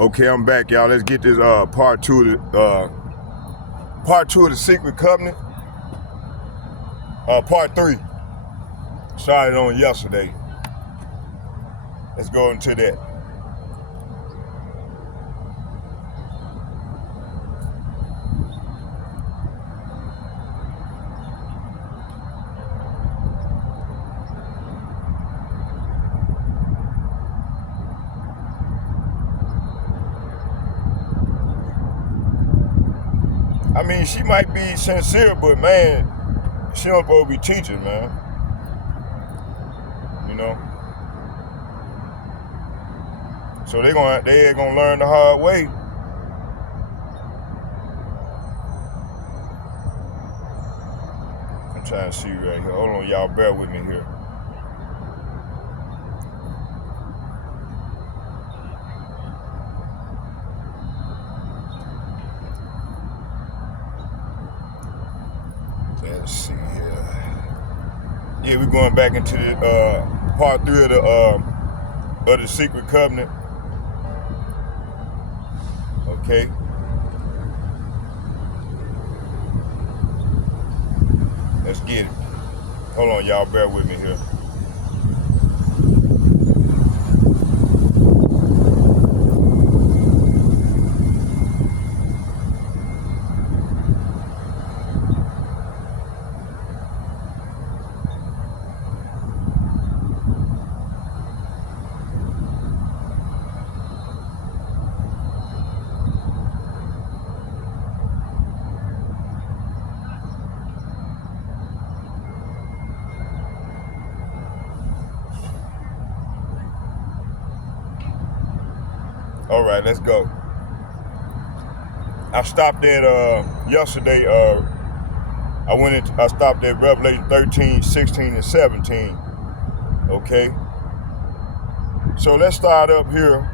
Okay, I'm back, y'all. Let's get this part two of the Secret Covenant. Part 3. Started on yesterday. Let's go into that. I mean, she might be sincere, but man, she don't supposed to be teaching, man. You know. So they gonna learn the hard way. I'm trying to see right here. Hold on, y'all. Bear with me here. Let's see here. Yeah, we're going back into the part 3 of the Secret Covenant. Okay. Let's get it. Hold on, y'all. Bear with me here. All right, let's go. I stopped at yesterday. I stopped at Revelation 13, 16, and 17. Okay. So let's start up here.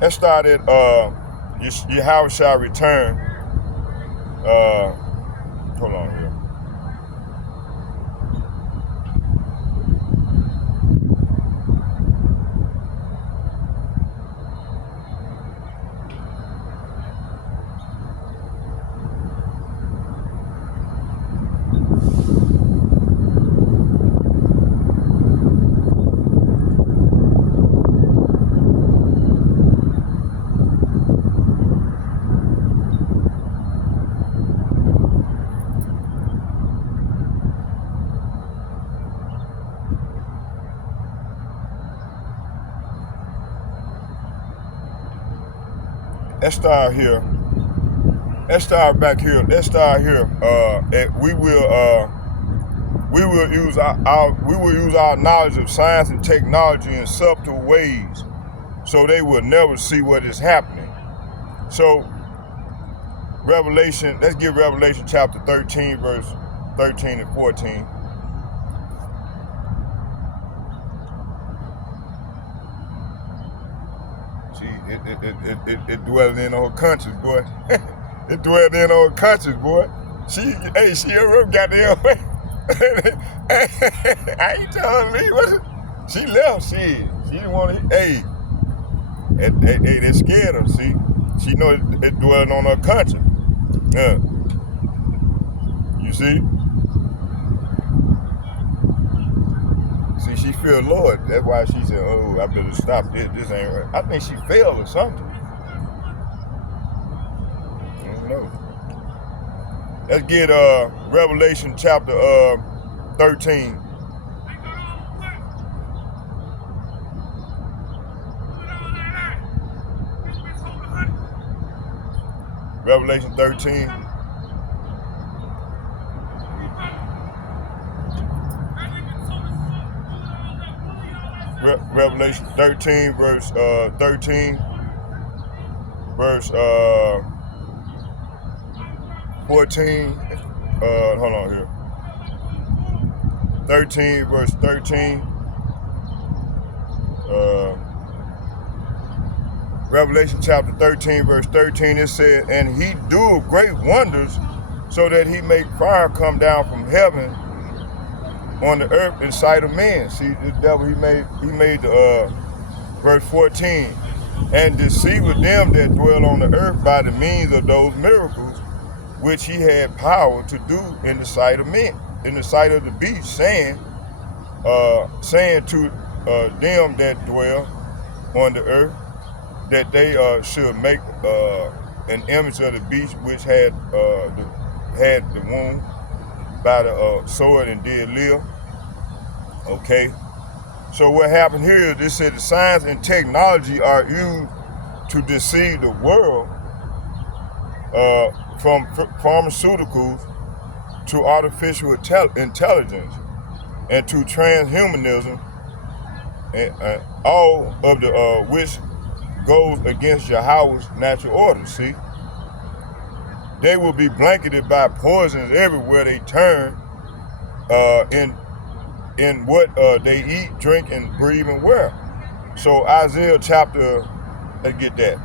Let's start at Yahweh shall return. Hold on here. Let's start here. Let's start back here. Let's start here. We will use our knowledge of science and technology in subtle ways, so they will never see what is happening. So Revelation. Let's get Revelation chapter 13, verse 13 and 14. It dwelled in on her conscience, boy. It dwelled in on her conscience, boy. She ever got there. I ain't telling me what. She left. She didn't want to. Hey, that scared her. See, she know it dwelled on her conscience. You see. See, she feared Lord. That's why she said, "Oh, I better stop this. This ain't right." I think she failed or something. I don't know. Let's get Revelation chapter 13. Revelation 13. Revelation 13, verse 13, verse 14. Hold on here. 13, verse 13. Revelation chapter 13, verse 13, it said, and he doeth great wonders, so that he make fire come down from heaven on the earth in sight of men. See, the devil, he made verse 14, and deceiveth them that dwell on the earth by the means of those miracles which he had power to do in the sight of men, in the sight of the beast, saying to them that dwell on the earth, that they should make an image of the beast which had the wound by the sword and did live. Okay, so what happened here is they said the science and technology are used to deceive the world, from pharmaceuticals to artificial intelligence and to transhumanism, and all of the which goes against Yahweh's natural order. See, they will be blanketed by poisons everywhere they turn, in what they eat, drink, and breathe, and wear. So Isaiah chapter, let's get that.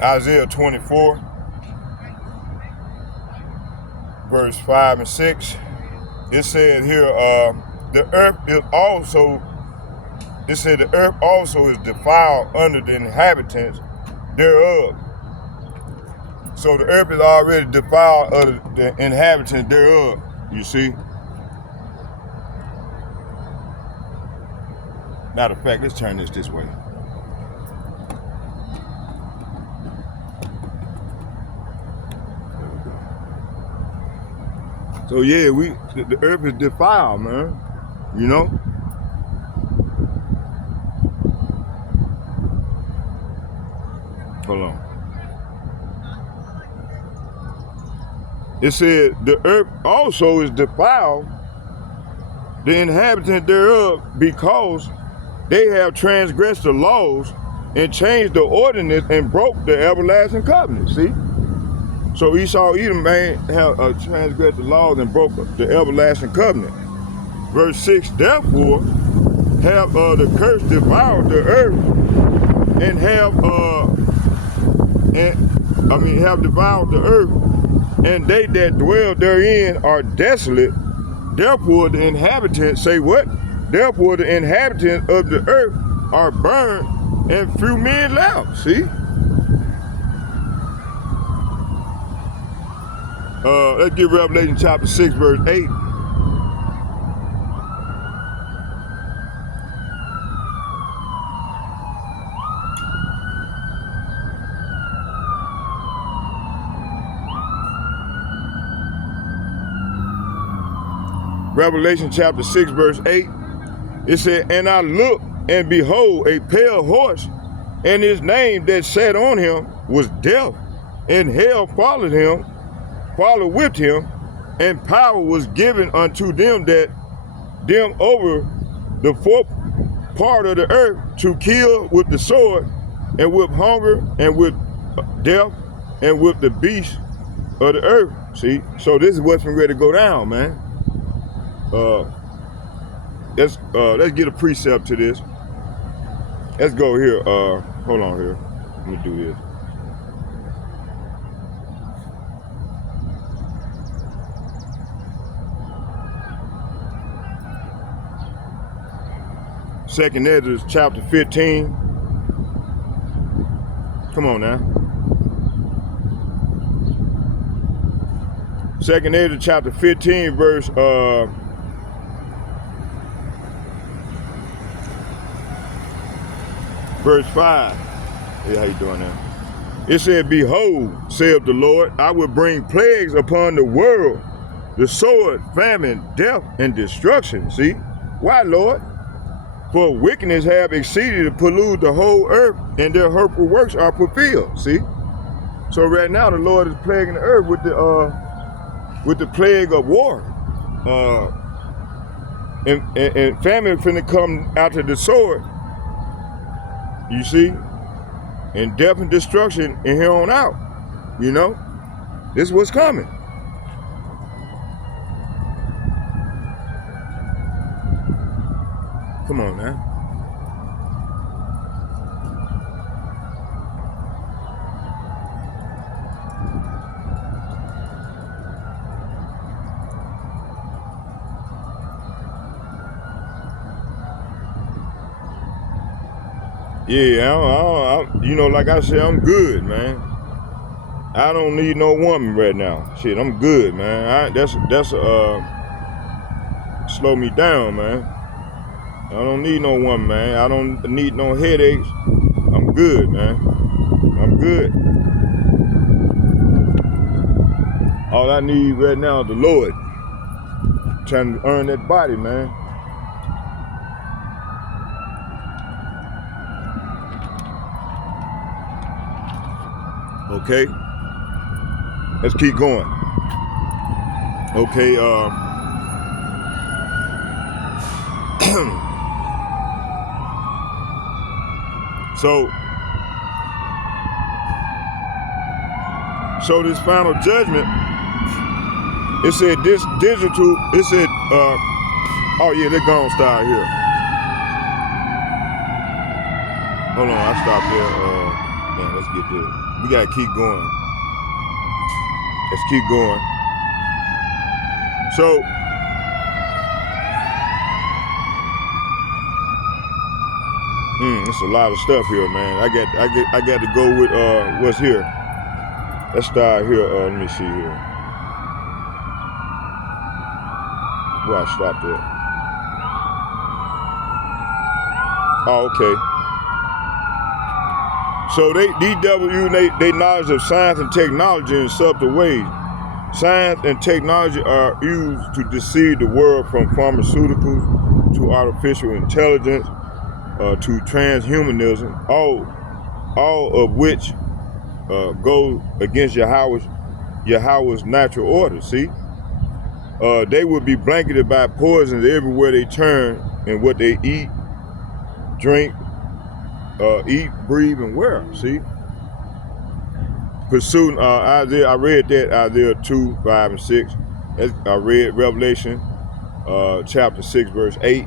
Isaiah 24, verse 5 and 6. It said here, the earth is also, it said the earth also is defiled under the inhabitants thereof. So the earth is already defiled under the inhabitants thereof, you see. Matter of fact, let's turn this way. So yeah, the earth is defiled, man. You know? Hold on. It said the earth also is defiled, the inhabitants thereof, because they have transgressed the laws and changed the ordinance and broke the everlasting covenant. See? So Esau, Edom, man, have transgressed the laws and broke the everlasting covenant. Verse 6, therefore have the curse devoured the earth, and have devoured the earth, and they that dwell therein are desolate. Therefore the inhabitants, say what? Therefore the inhabitants of the earth are burned, and few men left. See? Let's get Revelation chapter 6, verse 8. Revelation chapter 6, verse 8. It said, and I looked, and behold, a pale horse, and his name that sat on him was Death, and hell followed with him, and power was given unto them over the fourth part of the earth to kill with the sword, and with hunger, and with death, and with the beast of the earth. See, so this is what's ready to go down, man. Let's get a precept to this. Let's go here. Hold on here. Let me do this. Second Ezra chapter 15. Come on now. Second Ezra chapter 15, verse 5. Hey, how you doing now? It said, behold, saith the Lord, I will bring plagues upon the world, the sword, famine, death, and destruction. See? Why, Lord? For wickedness have exceeded to pollute the whole earth, and their hurtful works are fulfilled. See? So right now the Lord is plaguing the earth with the plague of war. And famine finna come out of the sword. You see? And death and destruction in here on out. You know? This is what's coming. Come on now. Yeah, you know, like I said, I'm good, man. I don't need no woman right now. Shit, I'm good, man. That's slow me down, man. I don't need no woman, man. I don't need no headaches. I'm good, man. I'm good. All I need right now is the Lord. Trying to earn that body, man. Okay. Let's keep going. Okay, so this final judgment, it said this digital, it said, oh yeah, they're gonna start here. Hold on, I stopped there. Man, let's get there. We gotta keep going. Let's keep going. So, it's a lot of stuff here, man. I got to go with what's here. Let's start here. Let me see here. Where I stopped at. Oh, okay. So they knowledge of science and technology in subtle ways. Science and technology are used to deceive the world, from pharmaceuticals to artificial intelligence to transhumanism, all of which go against Yahweh's natural order. See, they will be blanketed by poisons everywhere they turn, and what they eat, drink, breathe, and wear. See, pursuing Isaiah. I read that Isaiah 2, 5, and 6. I read Revelation chapter 6, verse 8.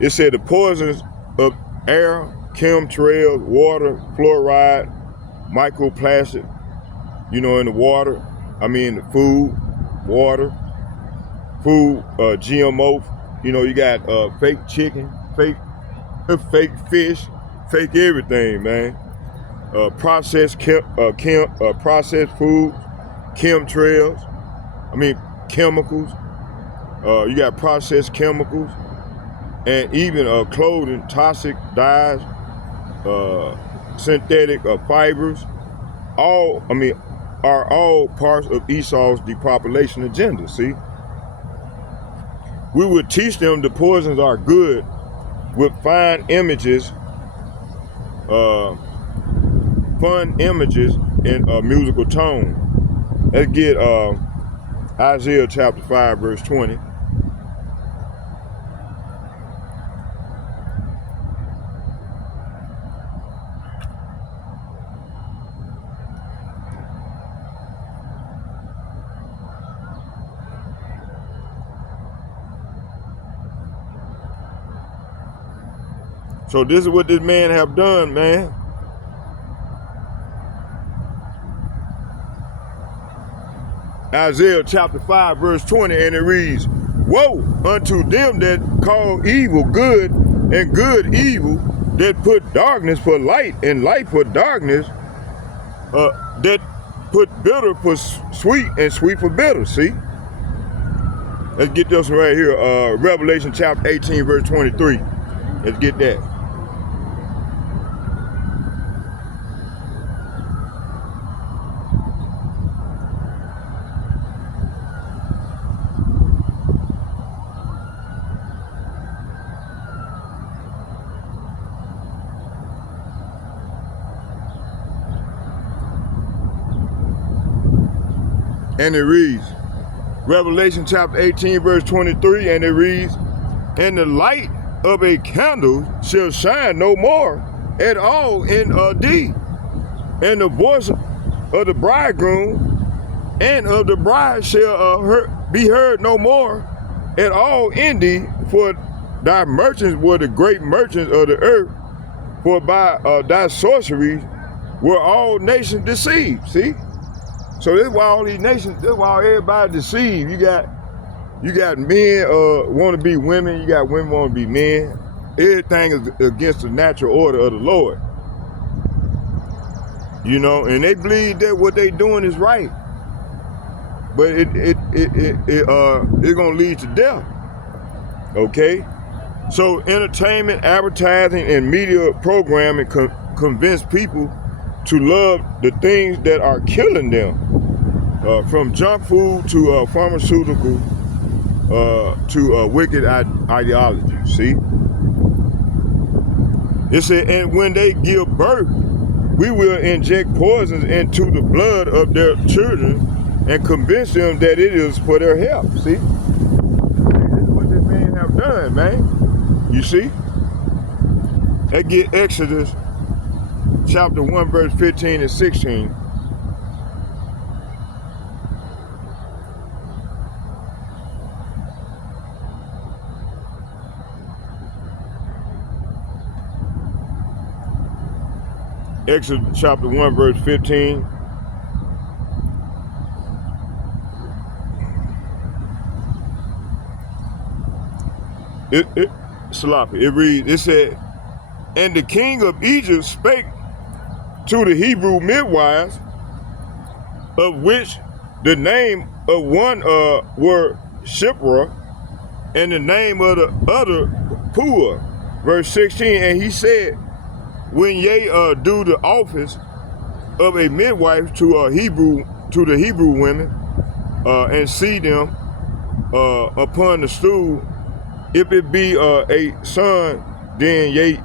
It said the poisons of air, chemtrails, water, fluoride, microplastic, in the water. I mean, the food, water, GMO. You got fake chicken, fake fish, fake everything, man. Processed processed food, chemtrails. I mean, chemicals. You got processed chemicals, and even clothing, toxic dyes, synthetic fibers. Are all parts of Esau's depopulation agenda. See, we would teach them the poisons are good with fine images, fun images in a musical tone. Let's get Isaiah chapter 5, verse 20. So this is what this man have done, man. Isaiah chapter 5, verse 20, and it reads, "Woe unto them that call evil good, and good evil, that put darkness for light, and light for darkness, that put bitter for sweet, and sweet for bitter." See? Let's get this one right here. Revelation chapter 18, verse 23. Let's get that. And it reads, Revelation chapter 18, verse 23, and it reads, "And the light of a candle shall shine no more at all in thee, and the voice of the bridegroom and of the bride shall be heard no more at all in thee, for thy merchants were the great merchants of the earth, for by thy sorceries were all nations deceived. See? So this is why all these nations, this is why everybody deceived. You got men want to be women, you got women want to be men. Everything is against the natural order of the Lord. You know, and they believe that what they doing is right. But it's gonna lead to death. Okay? So entertainment, advertising, and media programming convince people to love the things that are killing them. From junk food to pharmaceutical to wicked ideology. See? It said, and when they give birth, we will inject poisons into the blood of their children and convince them that it is for their health. See? This is what this man have done, man. You see? They get Exodus chapter 1, verse 15 and 16. Exodus chapter 1, verse 15. Sloppy. It reads, it said, and the king of Egypt spake to the Hebrew midwives, of which the name of one were Shipra, and the name of the other Puah. Verse 16, and he said, when ye do the office of a midwife to the Hebrew women, and see them upon the stool, if it be a son, then ye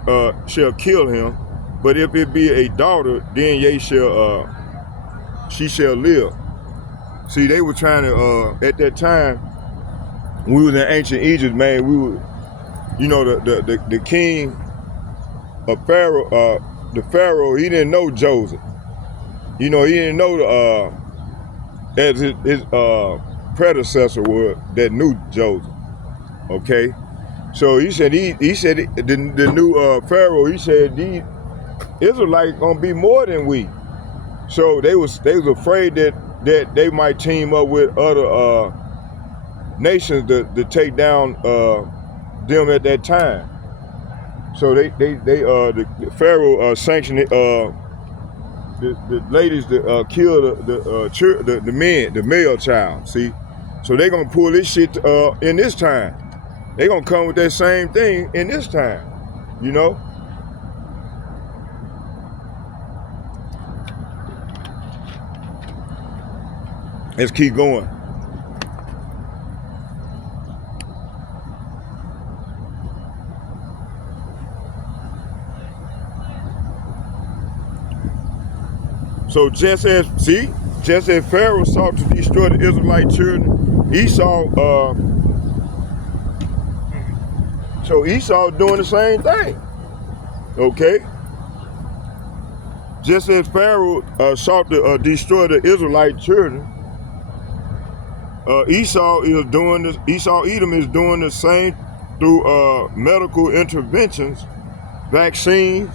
shall kill him. But if it be a daughter, then ye shall she shall live. See, they were trying to at that time, when we was in ancient Egypt, man, we were, you know, the king of Pharaoh, the Pharaoh, he didn't know Joseph. You know, he didn't know as his predecessor was that knew Joseph. Okay, so he said the new Pharaoh, he said these Israelites gonna be more than we. So they was afraid that they might team up with other nations to take down them at that time. So the Pharaoh sanctioned it, the ladies to kill the men, the male child. See, so they gonna pull this shit in this time. They gonna come with that same thing in this time, you know. Let's keep going. So just as Pharaoh sought to destroy the Israelite children, Esau doing the same thing. Okay? Just as Pharaoh sought to destroy the Israelite children, Esau Edom is doing the same through medical interventions, vaccines,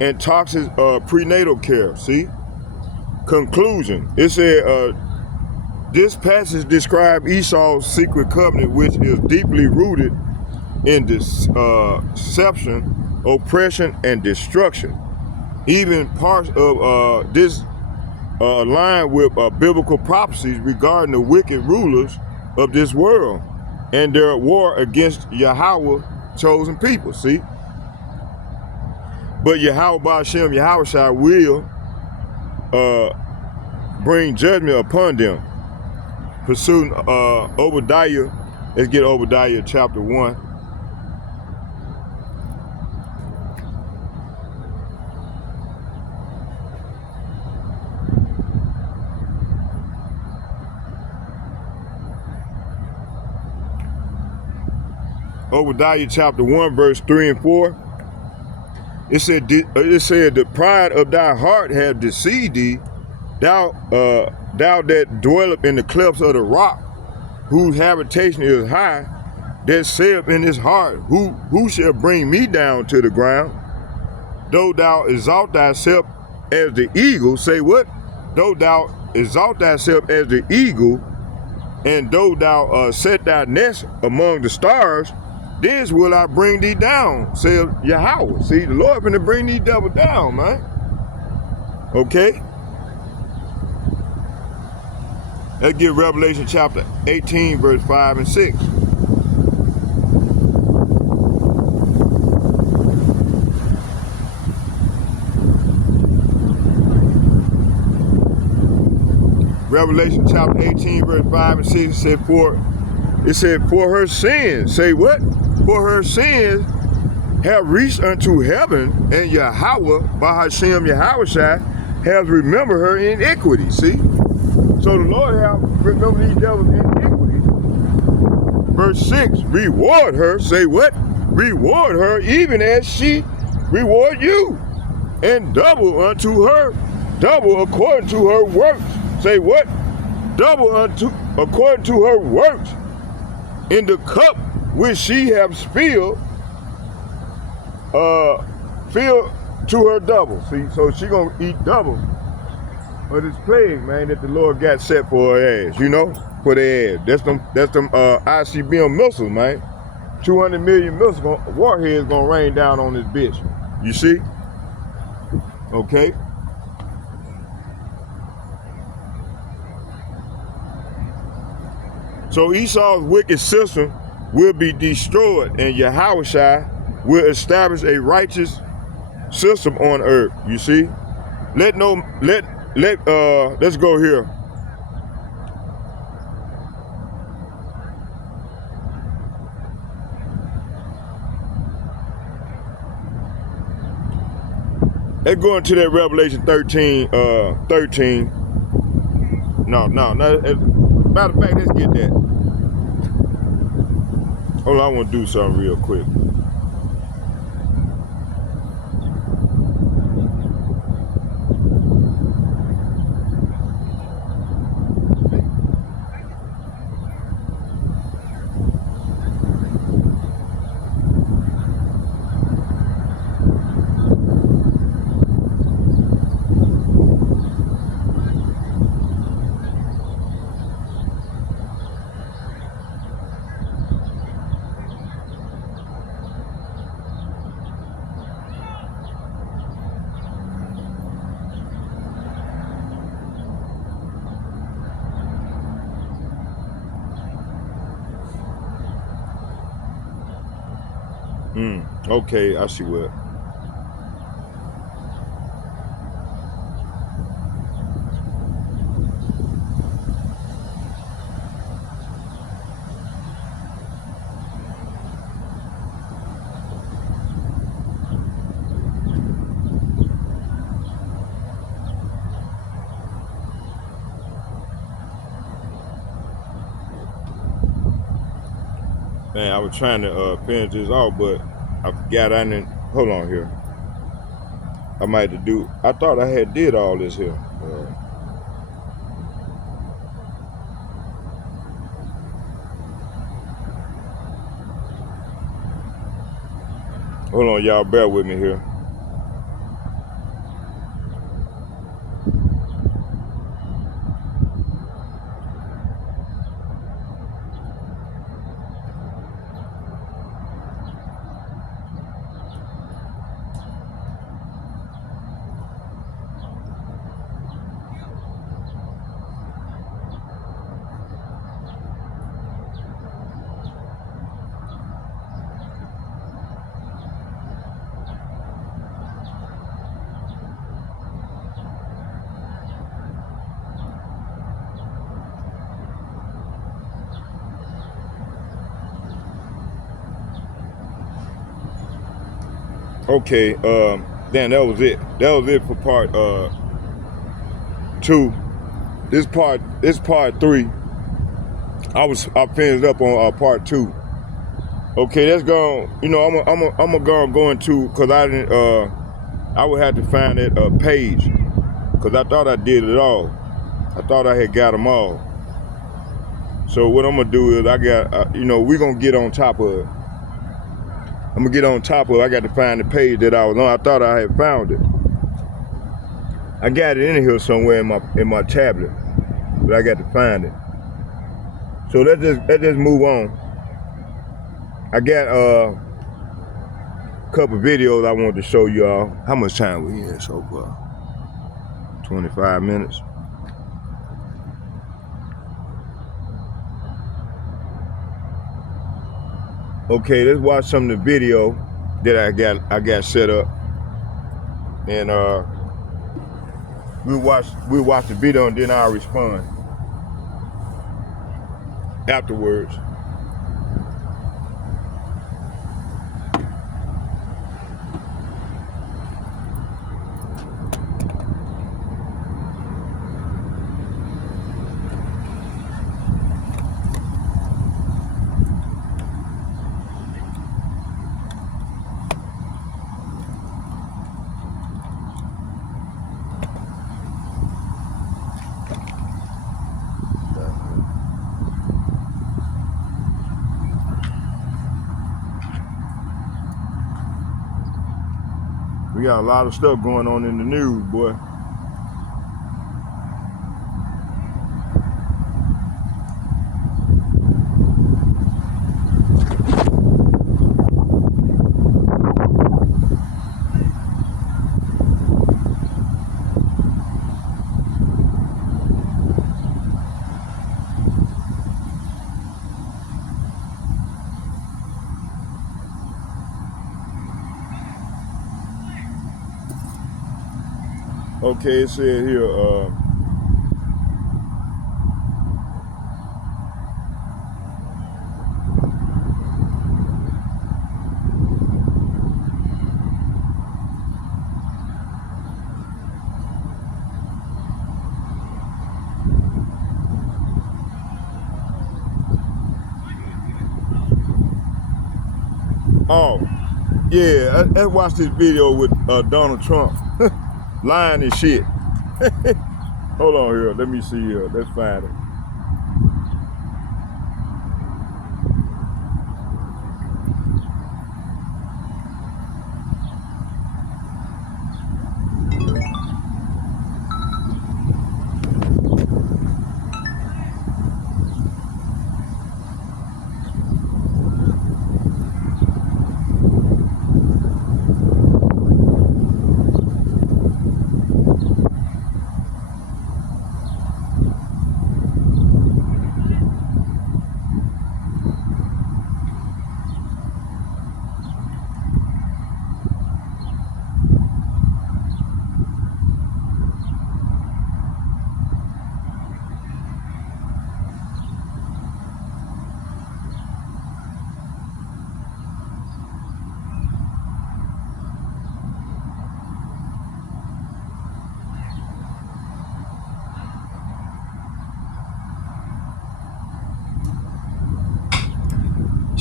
and toxic prenatal care. See? Conclusion. It said, this passage describes Esau's secret covenant, which is deeply rooted in deception, oppression, and destruction. Even parts of this align with biblical prophecies regarding the wicked rulers of this world and their war against Yahweh chosen people. See? But Yahweh Ba'ashem, Yahushua will bring judgment upon them. Pursuing Obadiah, let's get Obadiah chapter 1. Obadiah chapter 1, verse 3 and 4. It said, the pride of thy heart have deceived thee, thou that dwelleth in the clefts of the rock, whose habitation is high, that saith in his heart, who shall bring me down to the ground? Though thou exalt thyself as the eagle, say what? Though thou exalt thyself as the eagle, and though thou set thy nest among the stars, this will I bring thee down, saith Yahweh. See, the Lord finna bring these devils down, man. Okay? Let's get Revelation chapter 18, verse 5 and 6. Revelation chapter 18, verse 5 and 6, it said, for her sins, say what? For her sins have reached unto heaven, and Yahweh, by Hashem Yahushua, has remembered her iniquity. See? So the Lord have remembered these devils iniquity. Verse 6, reward her, say what? Reward her even as she reward you, and double unto her, double according to her works. Say what? Double unto according to her works. In the cup which she have spilled, fill to her double. See, so she gonna eat double of this plague, man, that the Lord got set for her ass, you know, for their ass. That's them ICBM missiles, man. 200 million missiles, warheads gonna rain down on this bitch. You see? Okay. So Esau's wicked system will be destroyed, and Yahushua will establish a righteous system on earth. You see? Let's go here. Let's go into that Revelation 13. No. Matter of fact, let's get that. Hold on, I want to do something real quick. Okay, I see what. Man, I was trying to finish this off, but I forgot I didn't. Hold on here. I might have to do. I thought I had did all this here. Hold on, y'all. Bear with me here. Okay, then that was it. That was it for part 2. This part 3. I finished up on part 2. Okay, that's gone. You know, I'm gonna go into, cause I didn't. I would have to find that page, cause I thought I did it all. I thought I had got them all. So what I'm gonna do is I got, we're gonna get on top of it. I'm gonna get on top of it. I got to find the page that I was on. I thought I had found it. I got it in here somewhere in my tablet, but I got to find it. So let's just move on. I got a couple videos I wanted to show y'all. How much time we in so far? 25 minutes. Okay, let's watch some of the video that I got set up, and we'll watch the video and then I'll respond afterwards. We got a lot of stuff going on in the news, boy. Okay, it said here, oh, yeah, I watched this video with Donald Trump lying and shit. Hold on here, let me see here, let's find it.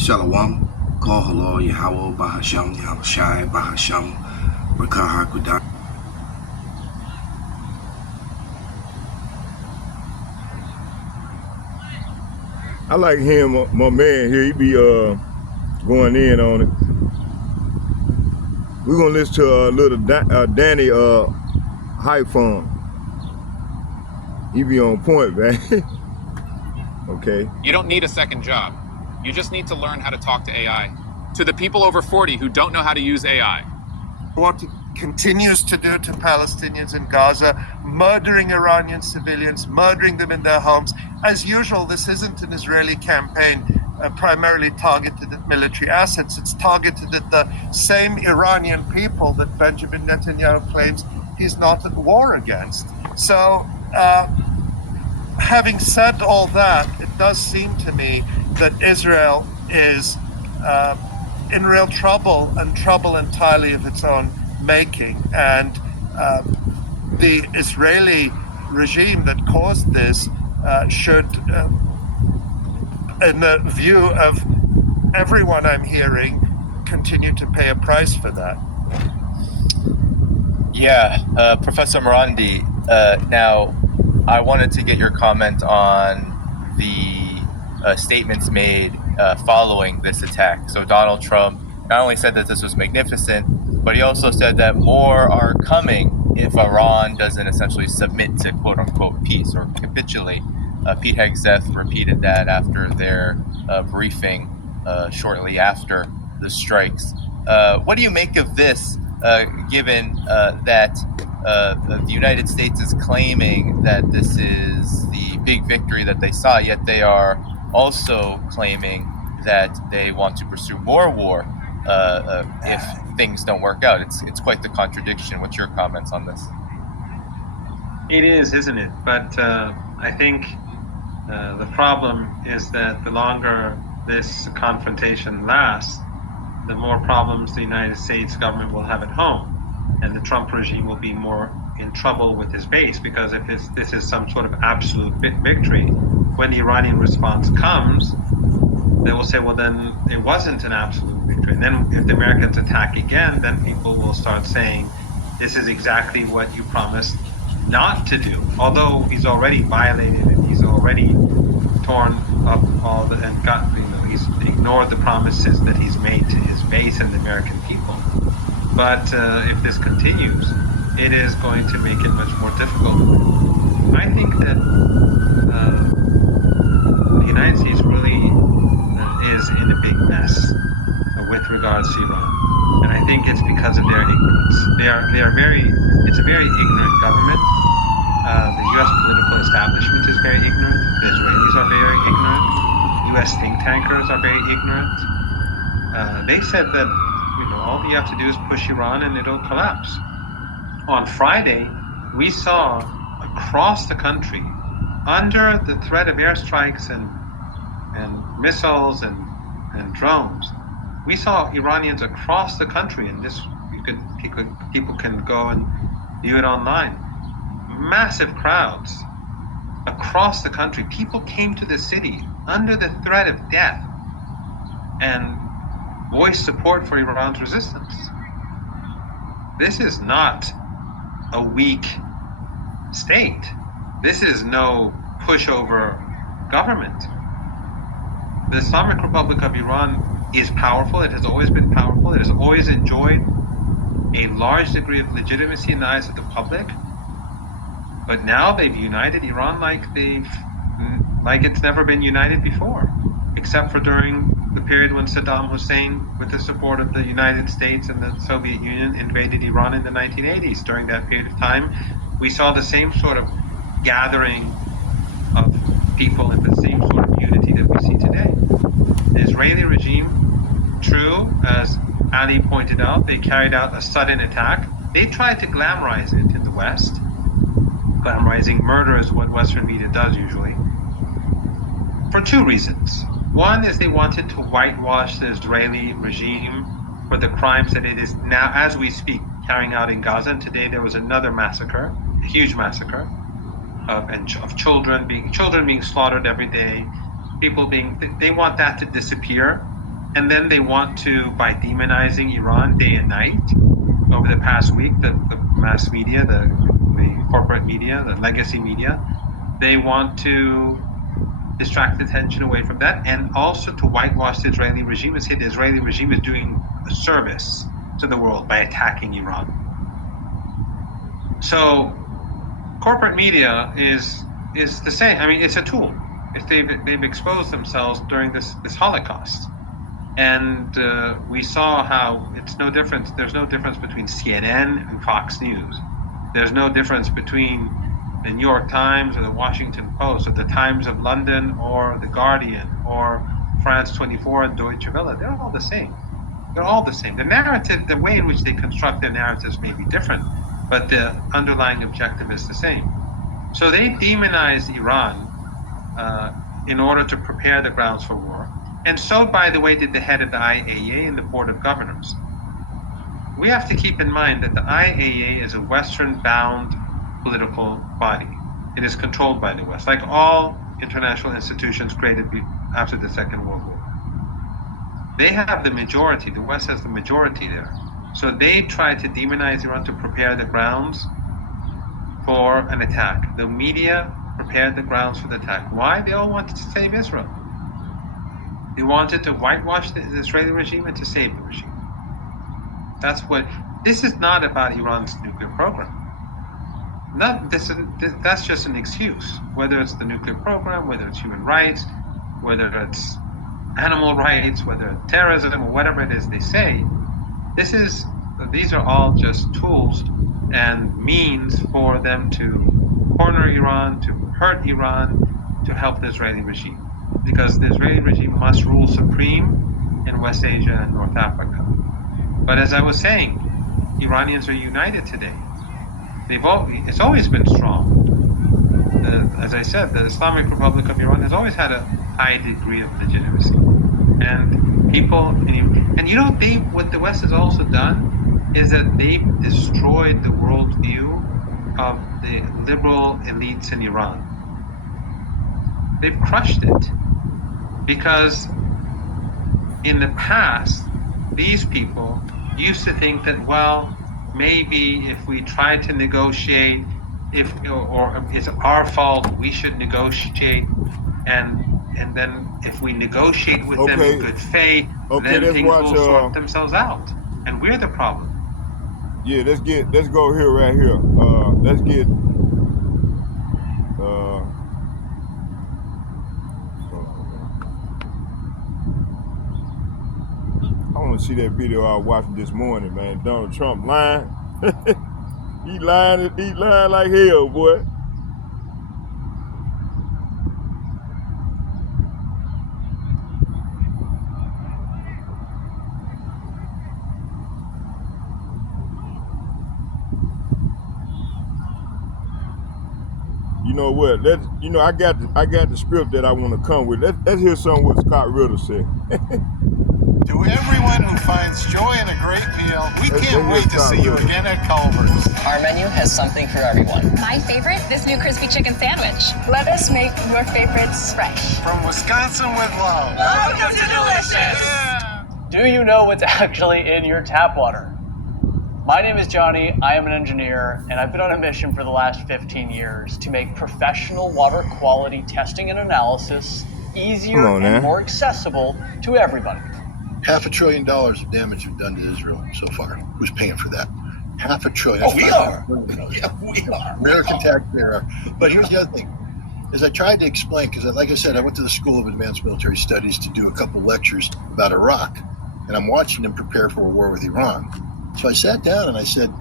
Shalom, Kol Halal, Yahweh, Bahasham, Yahushai, Bahasham, Rakah HaKudah. I like him, my man here, he be going in on it. We're gonna listen to a little Danny Hyphon. He be on point, man. Okay. You don't need a second job. You just need to learn how to talk to AI. To the people over 40 who don't know how to use AI. What it continues to do to Palestinians in Gaza, murdering Iranian civilians, murdering them in their homes. As usual, this isn't an Israeli campaign primarily targeted at military assets. It's targeted at the same Iranian people that Benjamin Netanyahu claims he's not at war against. So, having said all that, it does seem to me that Israel is in real trouble, and trouble entirely of its own making. And the Israeli regime that caused this should, in the view of everyone I'm hearing, continue to pay a price for that. Yeah, Professor Marandi, now I wanted to get your comment on the statements made following this attack. So Donald Trump not only said that this was magnificent, but he also said that more are coming if Iran doesn't essentially submit to quote unquote peace or capitulate. Pete Hegseth repeated that after their briefing shortly after the strikes. What do you make of this, given that the United States is claiming that this is the big victory that they saw, yet they are also claiming that they want to pursue more war if things don't work out? It's quite the contradiction. What's your comments on this? It is, isn't it? But I think the problem is that the longer this confrontation lasts, the more problems the United States government will have at home. And the Trump regime will be more in trouble with his base, because if this is some sort of absolute victory, when the Iranian response comes, they will say, well, then it wasn't an absolute victory. And then if the Americans attack again, then people will start saying, this is exactly what you promised not to do. Although he's already violated it, he's already torn up all the, and got, he's ignored the promises that he's made to his base and the American people. But if this continues, it is going to make it much more difficult. I think that the United States really is in a big mess with regards to Iran, and I think it's because of their ignorance. It's a very ignorant government. The U.S. political establishment is very ignorant. The Israelis are very ignorant. U.S. think tankers are very ignorant. They said that all you have to do is push Iran and it'll collapse. On Friday, we saw across the country, under the threat of airstrikes and missiles and drones, we saw Iranians across the country, and this people can go and view it online. Massive crowds across the country. People came to the city under the threat of death and voiced support for Iran's resistance. This is not a weak state. This is no pushover government. The Islamic Republic of Iran is powerful. It has always been powerful. It has always enjoyed a large degree of legitimacy in the eyes of the public. But now they've united Iran like it's never been united before, except for during the period when Saddam Hussein, with the support of the United States and the Soviet Union, invaded Iran in the 1980s. During that period of time, we saw the same sort of gathering of people and the same sort of unity that we see today. The Israeli regime, true, as Ali pointed out, they carried out a sudden attack. They tried to glamorize it in the West. Glamorizing murder is what Western media does usually, for two reasons. One is they wanted to whitewash the Israeli regime for the crimes that it is now, as we speak, carrying out in Gaza. And today there was another massacre, a huge massacre of children being slaughtered every day, they want that to disappear. And then they want to, by demonizing Iran day and night, over the past week, the mass media, the corporate media, the legacy media, they want to distract attention away from that, and also to whitewash the Israeli regime and say the Israeli regime is doing a service to the world by attacking Iran. So corporate media is the same. I mean, it's a tool. They've exposed themselves during this Holocaust. And we saw how it's no difference. There's no difference between CNN and Fox News. There's no difference between the New York Times or the Washington Post or the Times of London or the Guardian or France 24 and Deutsche Welle. They're all the same. They're all the same. The narrative, the way in which they construct their narratives may be different, but the underlying objective is the same. So they demonized Iran in order to prepare the grounds for war. And so, by the way, did the head of the IAEA and the Board of Governors. We have to keep in mind that the IAEA is a Western-bound political body. It is controlled by the West, like all international institutions created after the Second World War. They have the majority. The West has the majority there. So they tried to demonize Iran to prepare the grounds for an attack. The media prepared the grounds for the attack. Why? They all wanted to save Israel. They wanted to whitewash the Israeli regime and to save the regime. That's what. This is not about Iran's nuclear program. That's just an excuse. Whether it's the nuclear program, whether it's human rights, whether it's animal rights, whether it's terrorism, or whatever it is they say, these are all just tools and means for them to corner Iran, to hurt Iran, to help the Israeli regime. Because the Israeli regime must rule supreme in West Asia and North Africa. But as I was saying, Iranians are united today. It's always been strong. As I said, the Islamic Republic of Iran has always had a high degree of legitimacy. And people, what the West has also done is that they've destroyed the worldview of the liberal elites in Iran. They've crushed it. Because in the past, these people used to think that, well, maybe if we try to negotiate, or it's our fault, we should negotiate, and then if we negotiate with them in good faith, then things will sort themselves out, and we're the problem. Yeah, let's go here, right here. Let's get I want to see that video I was watching this morning, man. Donald Trump lying. He lying like hell, boy. You know what? I got the script that I want to come with. Let's hear something what Scott Ritter said. To everyone who finds joy in a great meal, we can't wait to see you again at Culver's. Our menu has something for everyone. My favorite, this new crispy chicken sandwich. Let us make your favorites fresh. From Wisconsin with love. Welcome to Delicious! Yeah. Do you know what's actually in your tap water? My name is Johnny, I am an engineer, and I've been on a mission for the last 15 years to make professional water quality testing and analysis easier and more accessible to everybody. $500 billion of damage we've done to Israel so far. Who's paying for that? $500 billion. Oh, we are. Yeah, we are. American taxpayer. But here's the other thing. As I tried to explain, because like I said, I went to the School of Advanced Military Studies to do a couple lectures about Iraq, and I'm watching them prepare for a war with Iran. So I sat down and I said,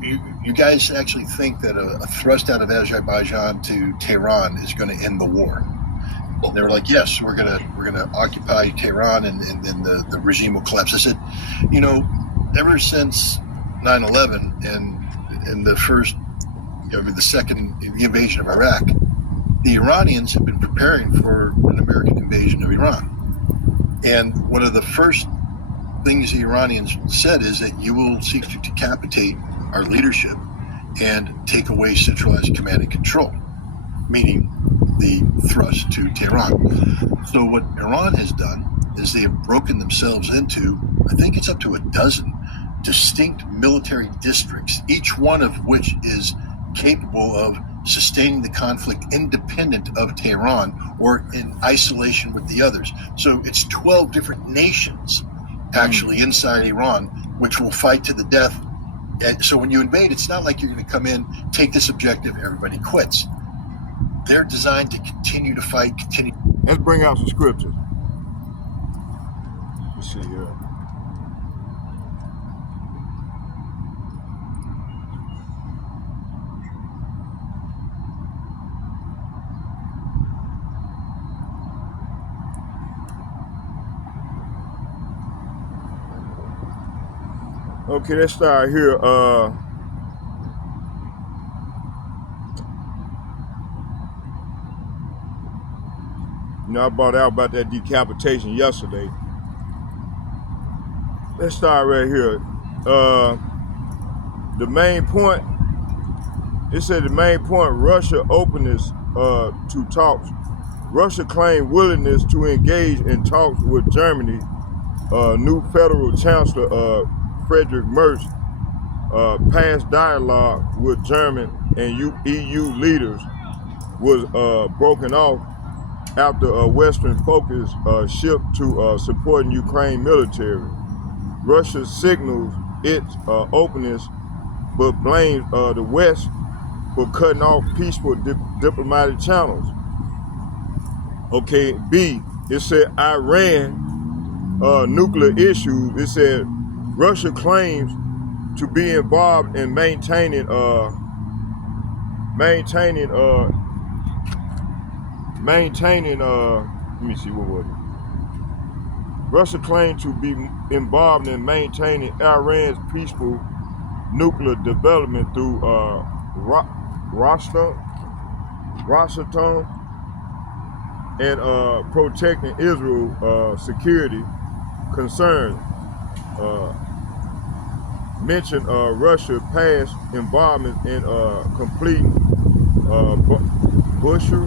you guys actually think that a thrust out of Azerbaijan to Tehran is going to end the war? And they were like, yes, we're gonna occupy Tehran and then the regime will collapse. I said, ever since 9/11 and the second invasion of Iraq, the Iranians have been preparing for an American invasion of Iran. And one of the first things the Iranians said is that you will seek to decapitate our leadership and take away centralized command and control, meaning the thrust to Tehran. So what Iran has done is they have broken themselves into, I think it's up to a dozen distinct military districts, each one of which is capable of sustaining the conflict independent of Tehran or in isolation with the others. So it's 12 different nations actually inside Iran, which will fight to the death. And so when you invade, it's not like you're going to come in, take this objective, everybody quits. They're designed to continue to fight, Let's bring out some scriptures. Let's see here. Okay, let's start here. I brought out about that decapitation yesterday. Let's start right here. The main point, it said the main point, Russia openness to talks. Russia claimed willingness to engage in talks with Germany. New federal chancellor Friedrich Merz past dialogue with German and EU leaders was broken off after Western focus shift to supporting Ukraine military. Russia signals its openness, but blames the West for cutting off peaceful diplomatic channels. Okay, B, it said Iran nuclear issues. It said Russia claims to be involved in maintaining let me see, what was it? Russia claimed to be involved in maintaining Iran's peaceful nuclear development through Rosatom and protecting Israel security concerns. Mentioned Russia past involvement in completing Bushehr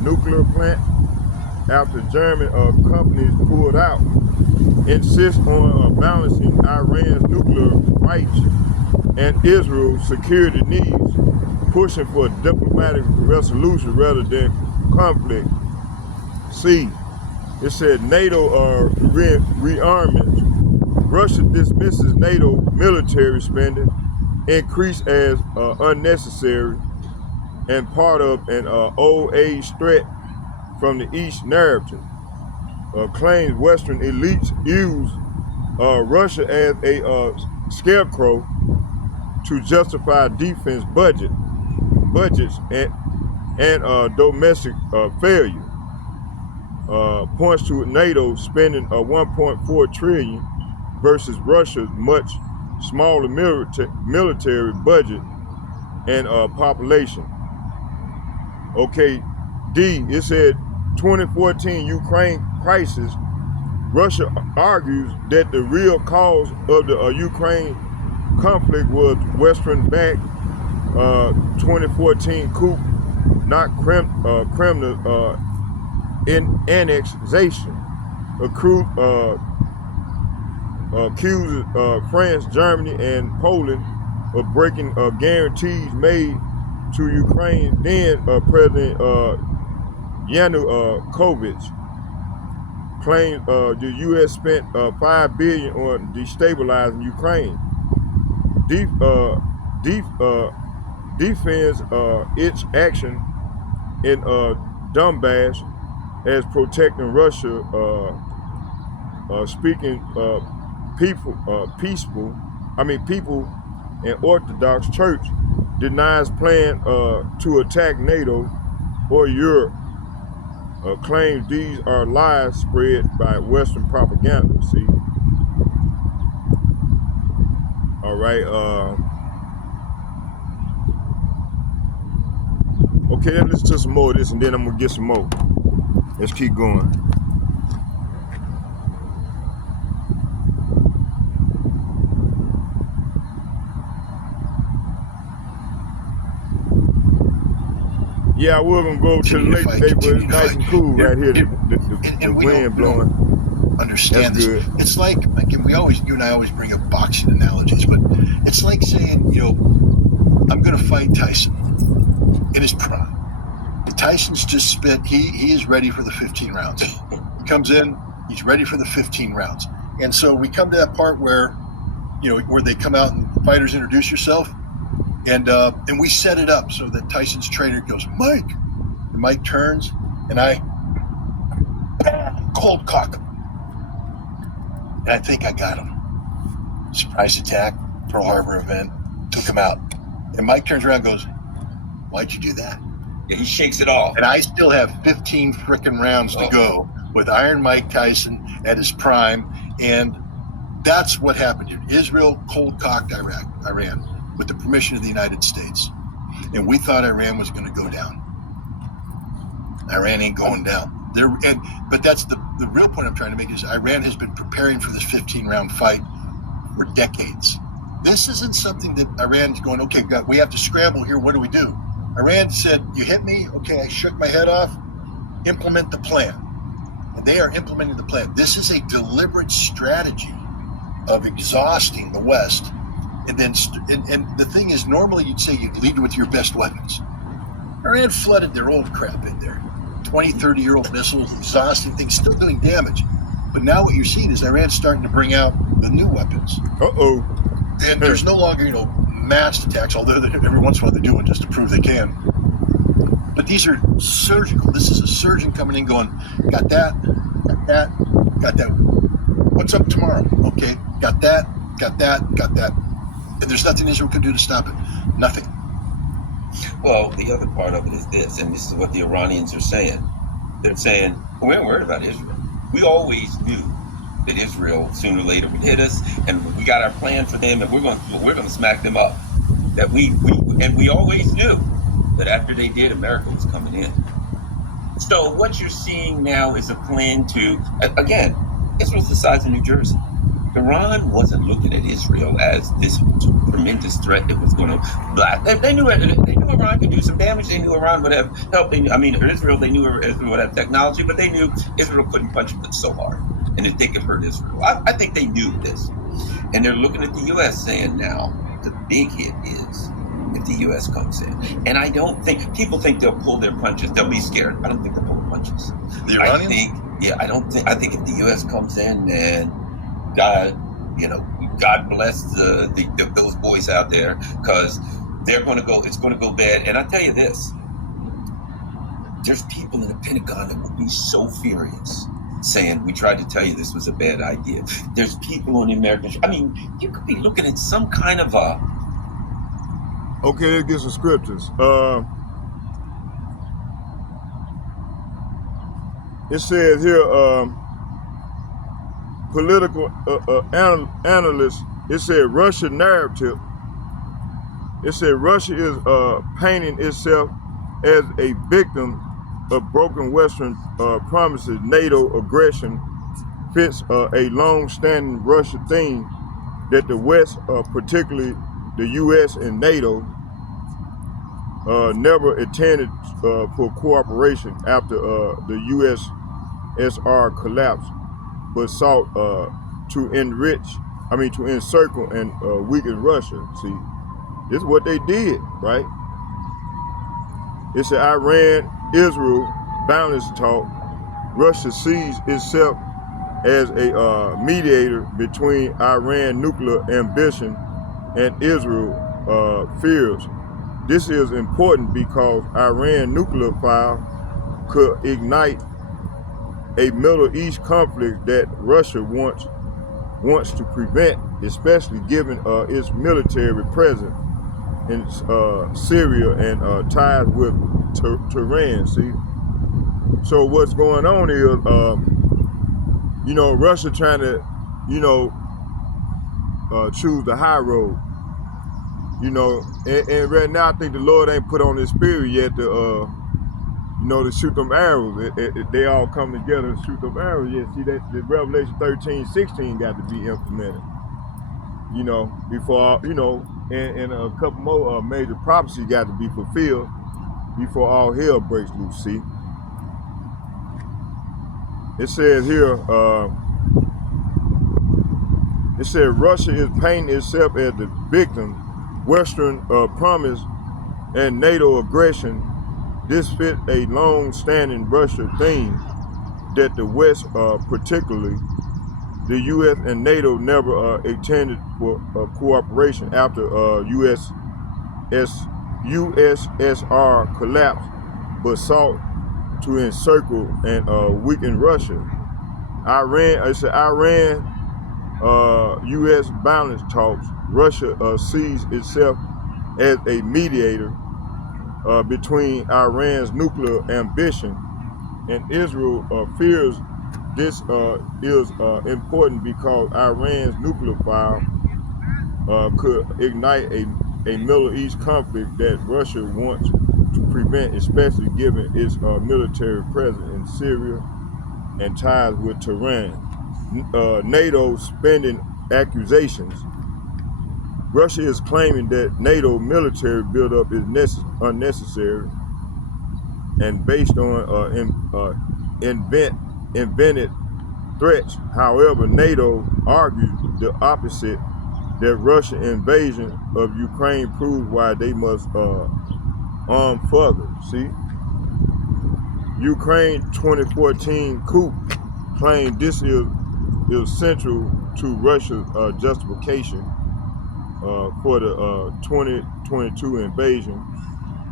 nuclear plant after German companies pulled out. Insists on balancing Iran's nuclear rights and Israel's security needs, pushing for a diplomatic resolution rather than conflict. C, it said NATO rearmament. Russia dismisses NATO military spending, increased as unnecessary and part of an old age threat from the East narrative. Claims Western elites use Russia as a scarecrow to justify defense budgets and domestic failure. Points to NATO spending 1.4 trillion versus Russia's much smaller military budget and population. Okay, D, it said 2014 Ukraine crisis. Russia argues that the real cause of the Ukraine conflict was Western-backed 2014 coup, not Kremlin annexation. Accuses France, Germany, and Poland of breaking guarantees made to Ukraine then President Yanukovych. Claims the U.S. spent $5 billion on destabilizing Ukraine. Defends its action in Donbass as protecting Russia. Speaking people and Orthodox Church denies plan to attack NATO or Europe. Claims these are lies spread by Western propaganda. See, all right. Okay, let's listen to some more of this, and then I'm gonna get some more. Let's keep going. Yeah, we're gonna go to the lake today, but it's nice and cool right here. The wind blowing. Understand this. Good. It's like you and I always bring up boxing analogies, but it's like saying, I'm gonna fight Tyson in his prime. Tyson's just spent, he is ready for the 15 rounds. He comes in, he's ready for the 15 rounds. And so we come to that part where, where they come out and fighters introduce yourself. And we set it up so that Tyson's trainer goes, Mike. And Mike turns, and I cold cock him. And I think I got him. Surprise attack, Pearl Harbor event, took him out. And Mike turns around and goes, why'd you do that? Yeah, he shakes it off. And I still have 15 frickin' rounds to go with Iron Mike Tyson at his prime. And that's what happened here. Israel cold-cocked Iran with the permission of the United States. And we thought Iran was going to go down. Iran ain't going down. But that's the real point I'm trying to make is Iran has been preparing for this 15-round fight for decades. This isn't something that Iran's going, okay, God, we have to scramble here. What do we do? Iran said, you hit me? Okay, I shook my head off. Implement the plan. And they are implementing the plan. This is a deliberate strategy of exhausting the West. And then, and the thing is, normally you'd say you'd lead with your best weapons. Iran flooded their old crap in there. 20, 30-year-old missiles, exhausting things, still doing damage. But now what you're seeing is Iran's starting to bring out the new weapons. Uh-oh. And there's no longer, mass attacks, although every once in a while they do one just to prove they can. But these are surgical. This is a surgeon coming in going, got that, got that, got that. What's up tomorrow? Okay, got that, got that, got that. And there's nothing Israel can do to stop it. Nothing. Well, the other part of it is this, and this is what the Iranians are saying. They're saying, we ain't worried about Israel. We always knew that Israel sooner or later would hit us, and we got our plan for them, and we're going to smack them up. That we always knew that after they did, America was coming in. So what you're seeing now is a plan to, again, Israel's the size of New Jersey. Iran wasn't looking at Israel as this tremendous threat that was going to blast. They knew Iran could do some damage. They knew Iran would have help. They knew Israel would have technology, but they knew Israel couldn't punch them so hard, and that they could hurt Israel. I think they knew this, and they're looking at the U.S. saying now the big hit is if the U.S. comes in, and I don't think people think they'll pull their punches. They'll be scared. I don't think they'll pull punches. The Iranians? I think if the U.S. comes in and God bless those boys out there, because it's going to go bad. And I tell you this, there's people in the Pentagon that will be so furious saying, we tried to tell you this was a bad idea. There's people on the American, you could be looking at some kind of a... Okay, let's get some scriptures. It says here, political analysts, it said Russia narrative. It said Russia is painting itself as a victim of broken Western promises. NATO aggression fits a long-standing Russia theme that the West, particularly the U.S. and NATO, never intended for cooperation after the USSR collapsed, but sought to encircle and weaken Russia. See, this is what they did, right? It's an Iran-Israel balance talk. Russia sees itself as a mediator between Iran nuclear ambition and Israel fears. This is important because Iran nuclear fire could ignite a Middle East conflict that Russia wants to prevent, especially given its military presence in Syria and ties with Tehran. See, so what's going on is, Russia trying to, choose the high road. And right now I think the Lord ain't put on His spirit yet to shoot them arrows. They all come together and shoot them arrows. Yeah, see that the Revelation 13:16 got to be implemented. Before and a couple more major prophecies got to be fulfilled before all hell breaks loose. See, it says here. It said Russia is painting itself as the victim. Western promise and NATO aggression. This fit a long-standing Russia theme that the West, particularly the U.S. and NATO, never intended for cooperation after USSR collapsed, but sought to encircle and weaken Russia. U.S. balance talks. Russia sees itself as a mediator between Iran's nuclear ambition and Israel fears this is important because Iran's nuclear fire could ignite a Middle East conflict that Russia wants to prevent, especially given its military presence in Syria and ties with Tehran. NATO spending accusations. Russia is claiming that NATO military buildup is unnecessary and based on invented threats. However, NATO argues the opposite, that Russian invasion of Ukraine proves why they must arm further. See? Ukraine 2014 coup claimed this is central to Russia's justification for the 2022 invasion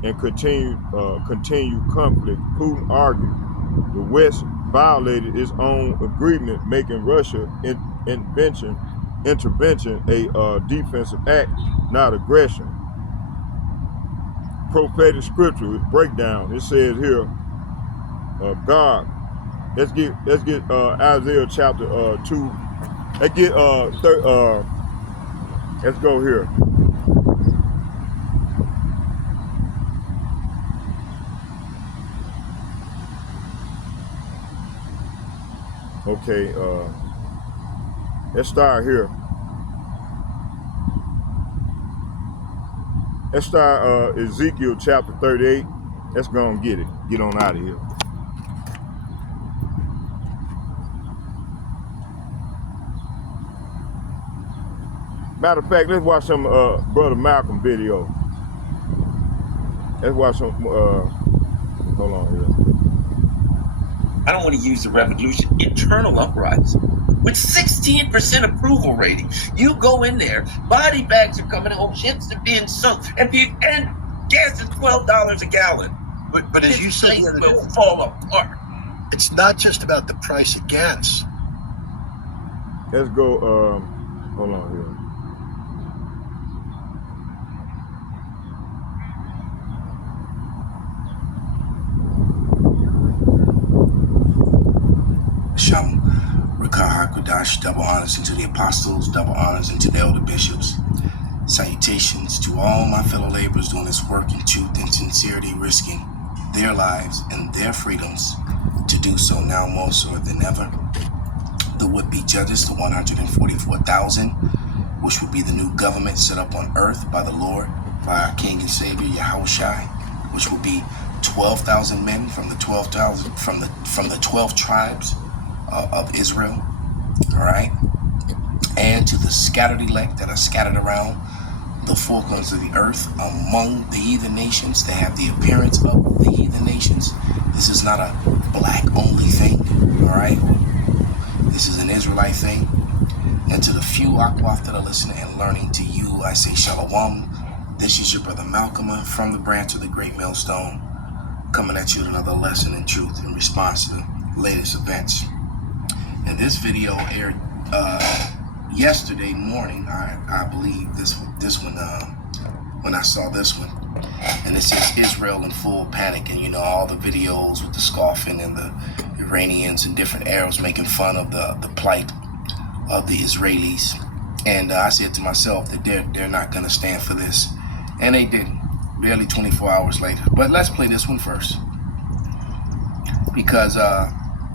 and continued conflict. Putin argued the West violated its own agreement, making Russia intervention a defensive act, not aggression. Prophetic scripture breakdown. It says here, God. Let's get Isaiah chapter 2. Let's get let's go here. Okay, let's start here. Let's start Ezekiel chapter 38. Let's go and get it. Get on out of here. Matter of fact, let's watch some Brother Malcolm video. Let's watch some, hold on here. I don't want to use the revolution, internal uprising. With 16% approval rating, you go in there, body bags are coming home, ships are being sunk, and gas is $12 a gallon. But as you said, it will fall apart. It's not just about the price of gas. Let's go, hold on here. Shalom, Rakah HaKodash, double honors unto the apostles, double honors unto the elder bishops. Salutations to all my fellow laborers doing this work in truth and sincerity, risking their lives and their freedoms to do so now more so than ever. The would-be judges, the 144,000, which would be the new government set up on earth by the Lord, by our King and Savior Yahushai, which will be 12,000 men from the 12,000 from the 12 tribes of Israel, all right, and to the scattered elect that are scattered around the four corners of the earth among the heathen nations that have the appearance of the heathen nations. This is not a black only thing, all right? This is an Israelite thing. And to the few Akwaf that are listening and learning, to you I say Shalom. This is your brother Malcolm from the branch of the Great Millstone, coming at you with another lesson in truth in response to the latest events. And this video aired yesterday morning, I believe this one, when I saw this one. And it says Israel in full panic, and you know, all the videos with the scoffing and the Iranians and different Arabs making fun of the plight of the Israelis. And I said to myself that they're not going to stand for this. And they didn't, barely 24 hours later. But let's play this one first. Because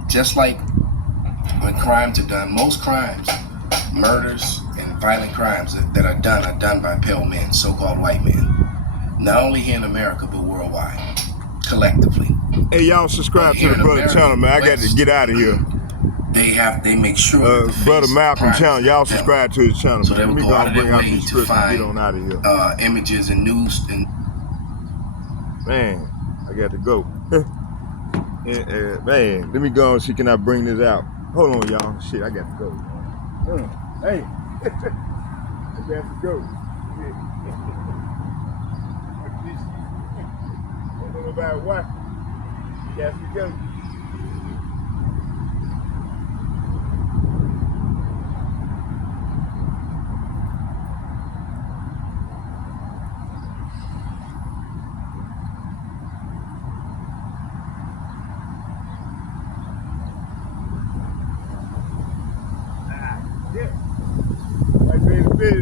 just like when crimes are done, most crimes, murders and violent crimes that are done by pale men, so-called white men. Not only here in America, but worldwide, collectively. Hey, y'all subscribe to the brother channel, man. I got to get out of here. They make sure brother Malcolm channel, y'all subscribe to his channel, so man. Let me go and bring out these scripts and get on out of here. Images and news and man, I got to go. Man, let me go and see, can I bring this out? Hold on, y'all. Shit, I got to go. Hey, I got to go. Don't know about what. Got to go.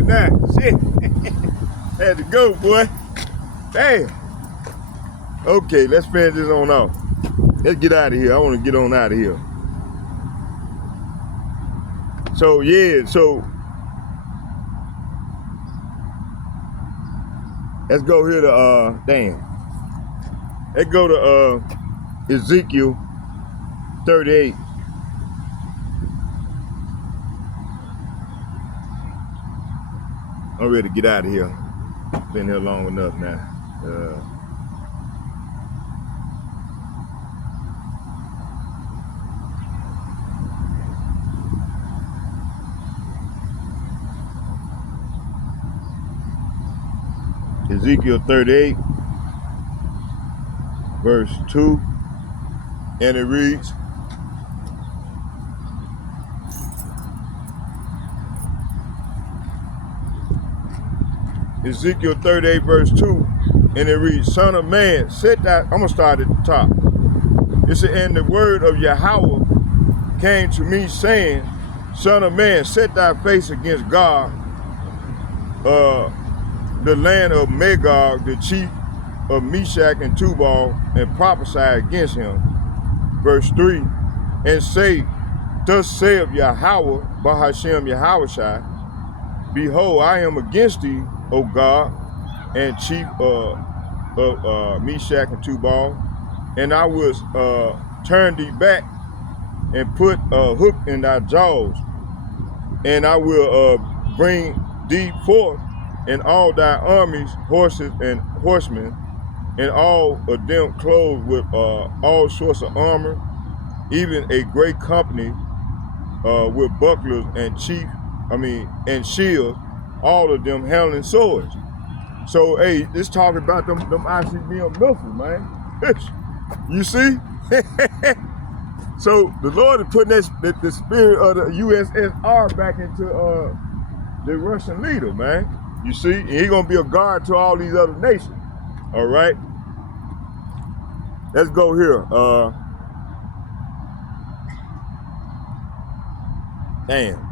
Now, shit. Had to go, boy. Damn. Okay, let's finish this on off. Let's get out of here. I want to get on out of here. So, yeah, let's go here to, let's go to Ezekiel 38. I'm ready to get out of here. Been here long enough now. Ezekiel 38, verse 2, and it reads, Ezekiel 38, verse 2, and it reads, Son of man, set that, I'm going to start at the top. It said, and the word of Yahweh came to me, saying, Son of man, set thy face against God, the land of Magog, the chief of Meshach and Tubal, and prophesy against him. Verse 3, and say, Thus saith Yahweh, Bahashem Yahushai, behold, I am against thee, O God, and chief of Meshach and Tubal, and I will turn thee back and put a hook in thy jaws, and I will bring thee forth, and all thy armies, horses and horsemen, and all of them clothed with all sorts of armor, even a great company with bucklers and and shields, all of them handling swords. So, hey, this talking about them ICBM missiles, man. You see? So the Lord is putting the spirit of the USSR back into the Russian leader, man. You see? And he's gonna be a guard to all these other nations. All right. Let's go here. Damn.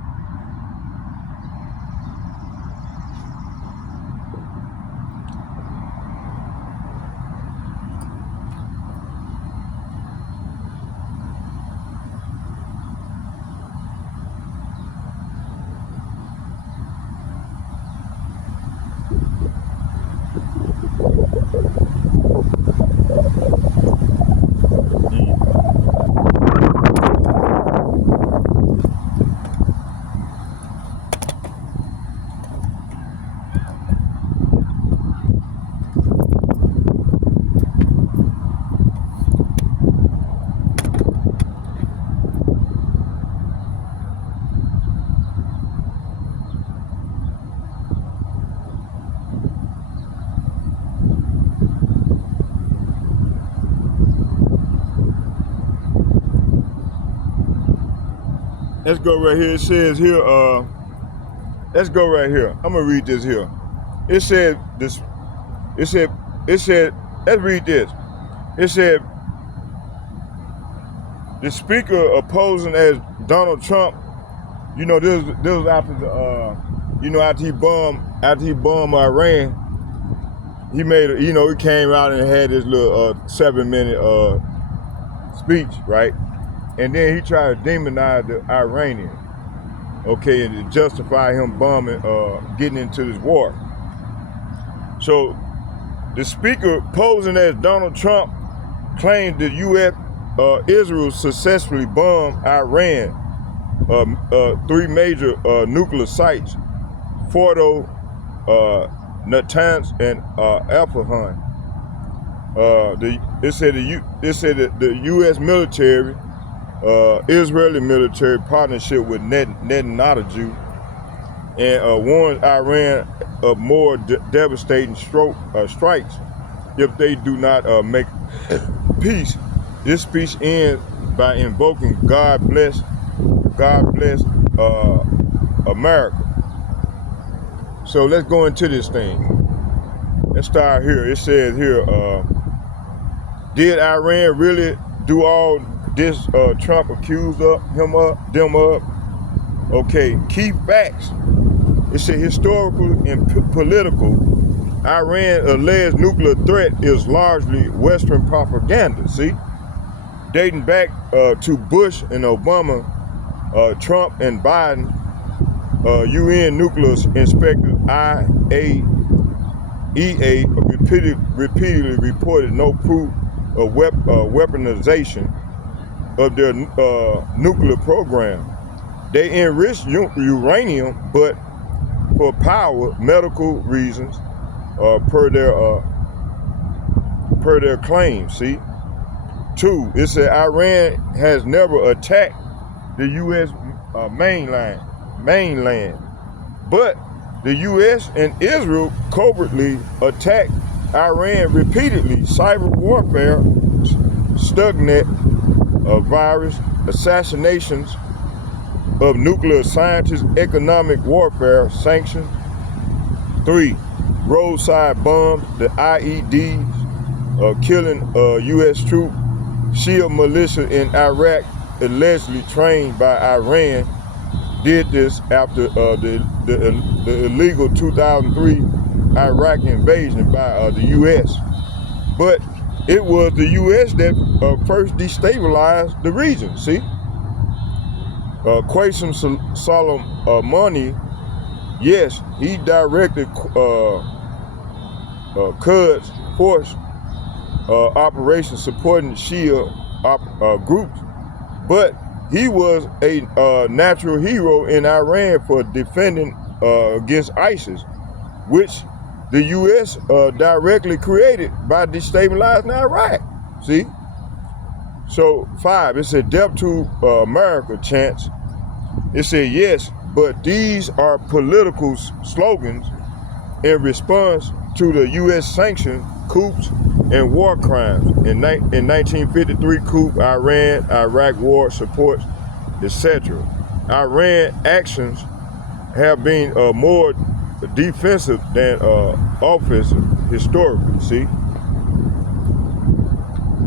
Let's go right here. It says here, let's go right here. I'm gonna read this here. It said this, it said, let's read this. It said, the speaker opposing as Donald Trump, you know, this was after the, you know, after he bombed Iran, he made, he came out and had this little 7-minute speech, right? And then he tried to demonize the Iranians, okay, and to justify him bombing, getting into this war. So the speaker posing as Donald Trump claimed the U.S. Israel successfully bombed Iran, 3 major nuclear sites, Fordo, Natanz, and Alfahan. It said that the U.S. military, Israeli military partnership with Netanyahu, and warns Iran of more devastating strikes if they do not make peace. This speech ends by invoking God bless America. So let's go into this thing. Let's start here. It says here, did Iran really do all this Trump accused them of? Okay, key facts. It said historical and political. Iran's alleged nuclear threat is largely Western propaganda, see? Dating back to Bush and Obama, Trump and Biden, UN nuclear inspector IAEA repeatedly reported no proof of weaponization of their nuclear program. They enrich uranium, but for power, medical reasons, per their claims. See, 2. It said Iran has never attacked the U.S. mainland, but the U.S. and Israel covertly attacked Iran repeatedly. Cyber warfare, Stuxnet virus, assassinations of nuclear scientists, economic warfare, sanctions. 3. Roadside bombs, the IEDs, killing U.S. troops. Shia militia in Iraq, allegedly trained by Iran, did this after the illegal 2003 Iraq invasion by the U.S. But it was the U.S. that first destabilized the region, see? Qasem Soleimani, yes, he directed Quds force operations supporting Shia groups, but he was a natural hero in Iran for defending against ISIS, which the U.S. Directly created by destabilizing Iraq. See? So 5, it said death to America chants. It said yes, but these are political slogans in response to the U.S. sanctions, coups, and war crimes. In 1953 coup, Iran, Iraq war supports, etc. Iran actions have been more defensive than offensive historically, see?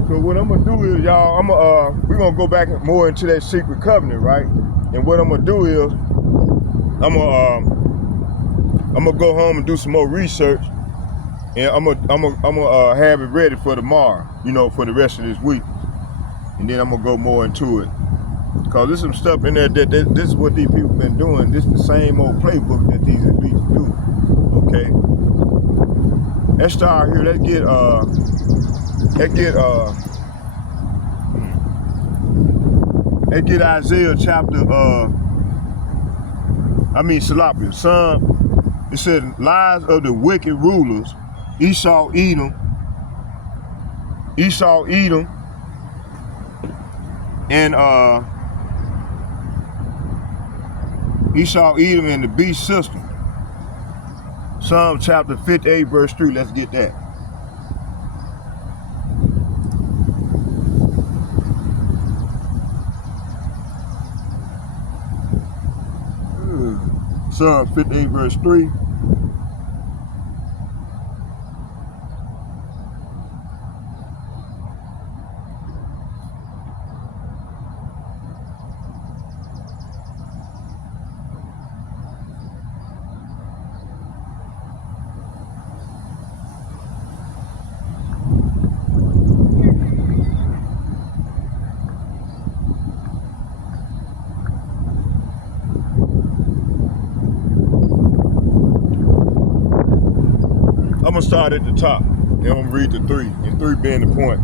So what I'm gonna do is, y'all, we're gonna go back more into that secret covenant, right? And what I'm gonna do is, I'm gonna go home and do some more research, and I'm gonna have it ready for tomorrow, you know, for the rest of this week, and then I'm gonna go more into it. Cause there's some stuff in there that this is what these people been doing. This is the same old playbook that these elites do. Okay. Let's start here. Let's get Isaiah chapter Salapian. Son, it said lies of the wicked rulers, Esau, Edom, and Esau, Edom, and the beast system. Psalm chapter 58, verse 3. Let's get that. Psalm 58, verse 3. I'm gonna start at the top, and I'm gonna read the 3, and 3 being the point.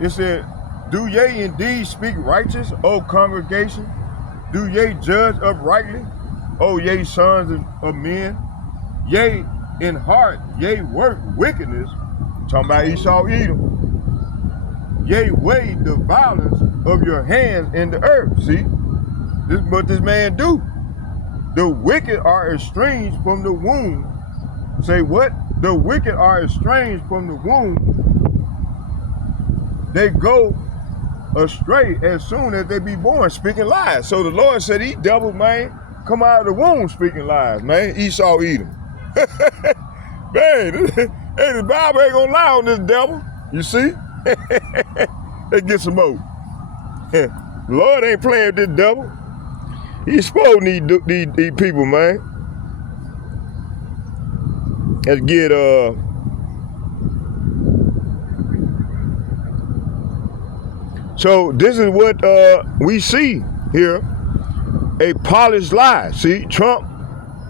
It said, do ye indeed speak righteous, O congregation? Do ye judge uprightly, O ye sons of men? Yea, in heart, ye work wickedness, talking about Esau, Edom. Yea, weigh the violence of your hands in the earth. See, this is what this man do. The wicked are estranged from the womb. Say what? The wicked are estranged from the womb. They go astray as soon as they be born, speaking lies. So the Lord said, these devils, man, come out of the womb speaking lies, man. Esau, Edom. Man, hey, the Bible ain't gonna lie on this devil. You see? Let's get some more. The Lord ain't playing with this devil. He's exposing these people, man. Let's get so this is what we see here. A polished lie. See, Trump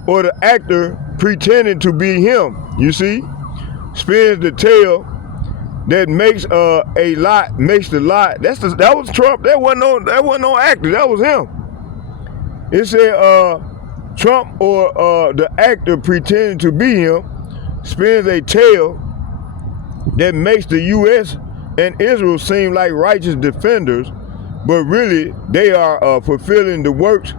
or the actor pretending to be him, you see, spins the tale that makes a lie, makes the lie. That was Trump. That wasn't no actor. That was him. It said Trump or the actor pretending to be him spins a tale that makes the U.S. and Israel seem like righteous defenders, but really they are fulfilling the works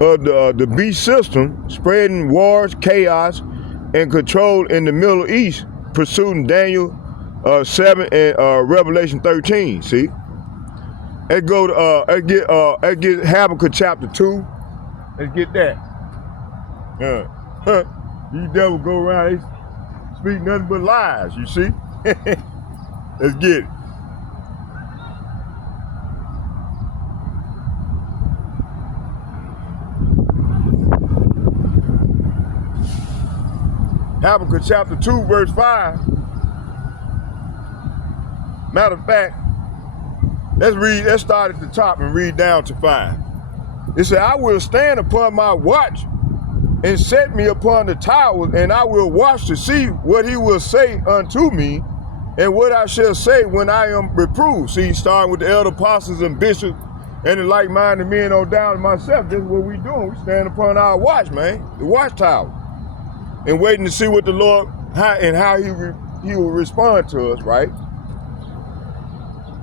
of the beast system, spreading wars, chaos, and control in the Middle East, pursuing Daniel 7 and Revelation 13. See, let's go to let's get Habakkuk chapter 2. Let's get that. These devils go around, they speak nothing but lies. You see? Let's get it. Habakkuk chapter 2, verse 5. Matter of fact, let's start at the top and read down to 5. It said, I will stand upon my watch and set me upon the towers, and I will watch to see what he will say unto me, and what I shall say when I am reproved. See, starting with the elder apostles and bishops and the like-minded men on down to myself. This is what we doing. We stand upon our watch, man, the watchtower, and waiting to see what the Lord, how he will respond to us, right?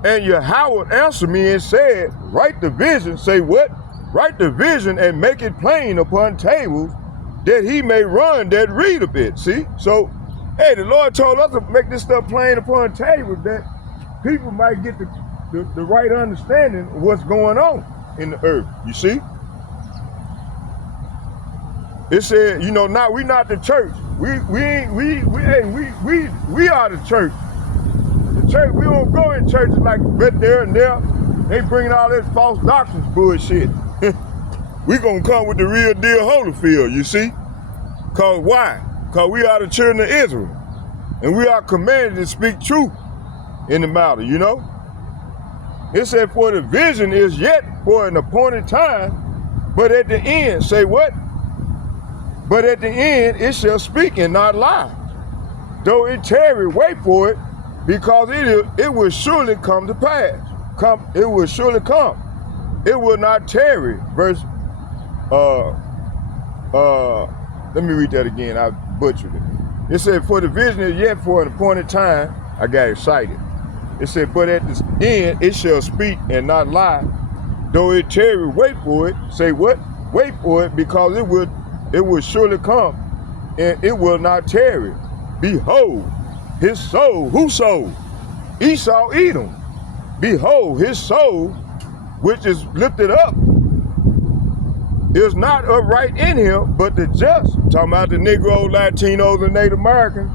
And Yahweh answered me and said, write the vision. Say what? Write the vision and make it plain upon tables, that he may run that read of it. See? So, hey, the Lord told us to make this stuff plain upon tables, that people might get the right understanding of what's going on in the earth. You see? It said, you know, we not the church. We are the church. The church, we don't go in churches like right there and there. They bringing all this false doctrines bullshit. We gonna come with the real deal Holyfield, you see? Cause why? Cause we are the children of Israel. And we are commanded to speak truth in the matter, you know? It said, for the vision is yet for an appointed time, but at the end, say what? But at the end, it shall speak and not lie. Though it tarry, wait for it, because it will surely come to pass. It will surely come. It will not tarry. Verse, let me read that again. I butchered it. It said, for the vision is yet for an appointed time. I got excited. It said, but at the end, it shall speak and not lie. Though it tarry, wait for it. Say what? Wait for it, because it will surely come, and it will not tarry. Behold, his soul, whose soul? Esau, Edom. Behold, his soul, which is lifted up, is not upright in him, but the just, talking about the Negro, Latinos, and Native Americans,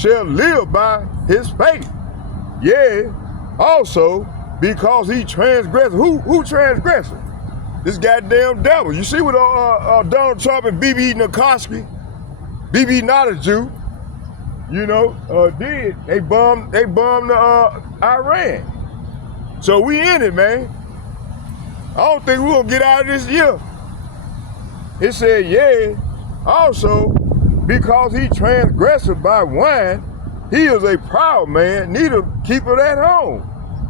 shall live by his faith. Yea, also, because he transgressed. Who transgressed? This goddamn devil. You see what Donald Trump and Bibi Nikoski, Bibi not a Jew, you know, did. They bombed Iran. So we in it, man. I don't think we're gonna get out of this year. It said, yea, also, because he transgressed by wine, he is a proud man, neither keepeth at home,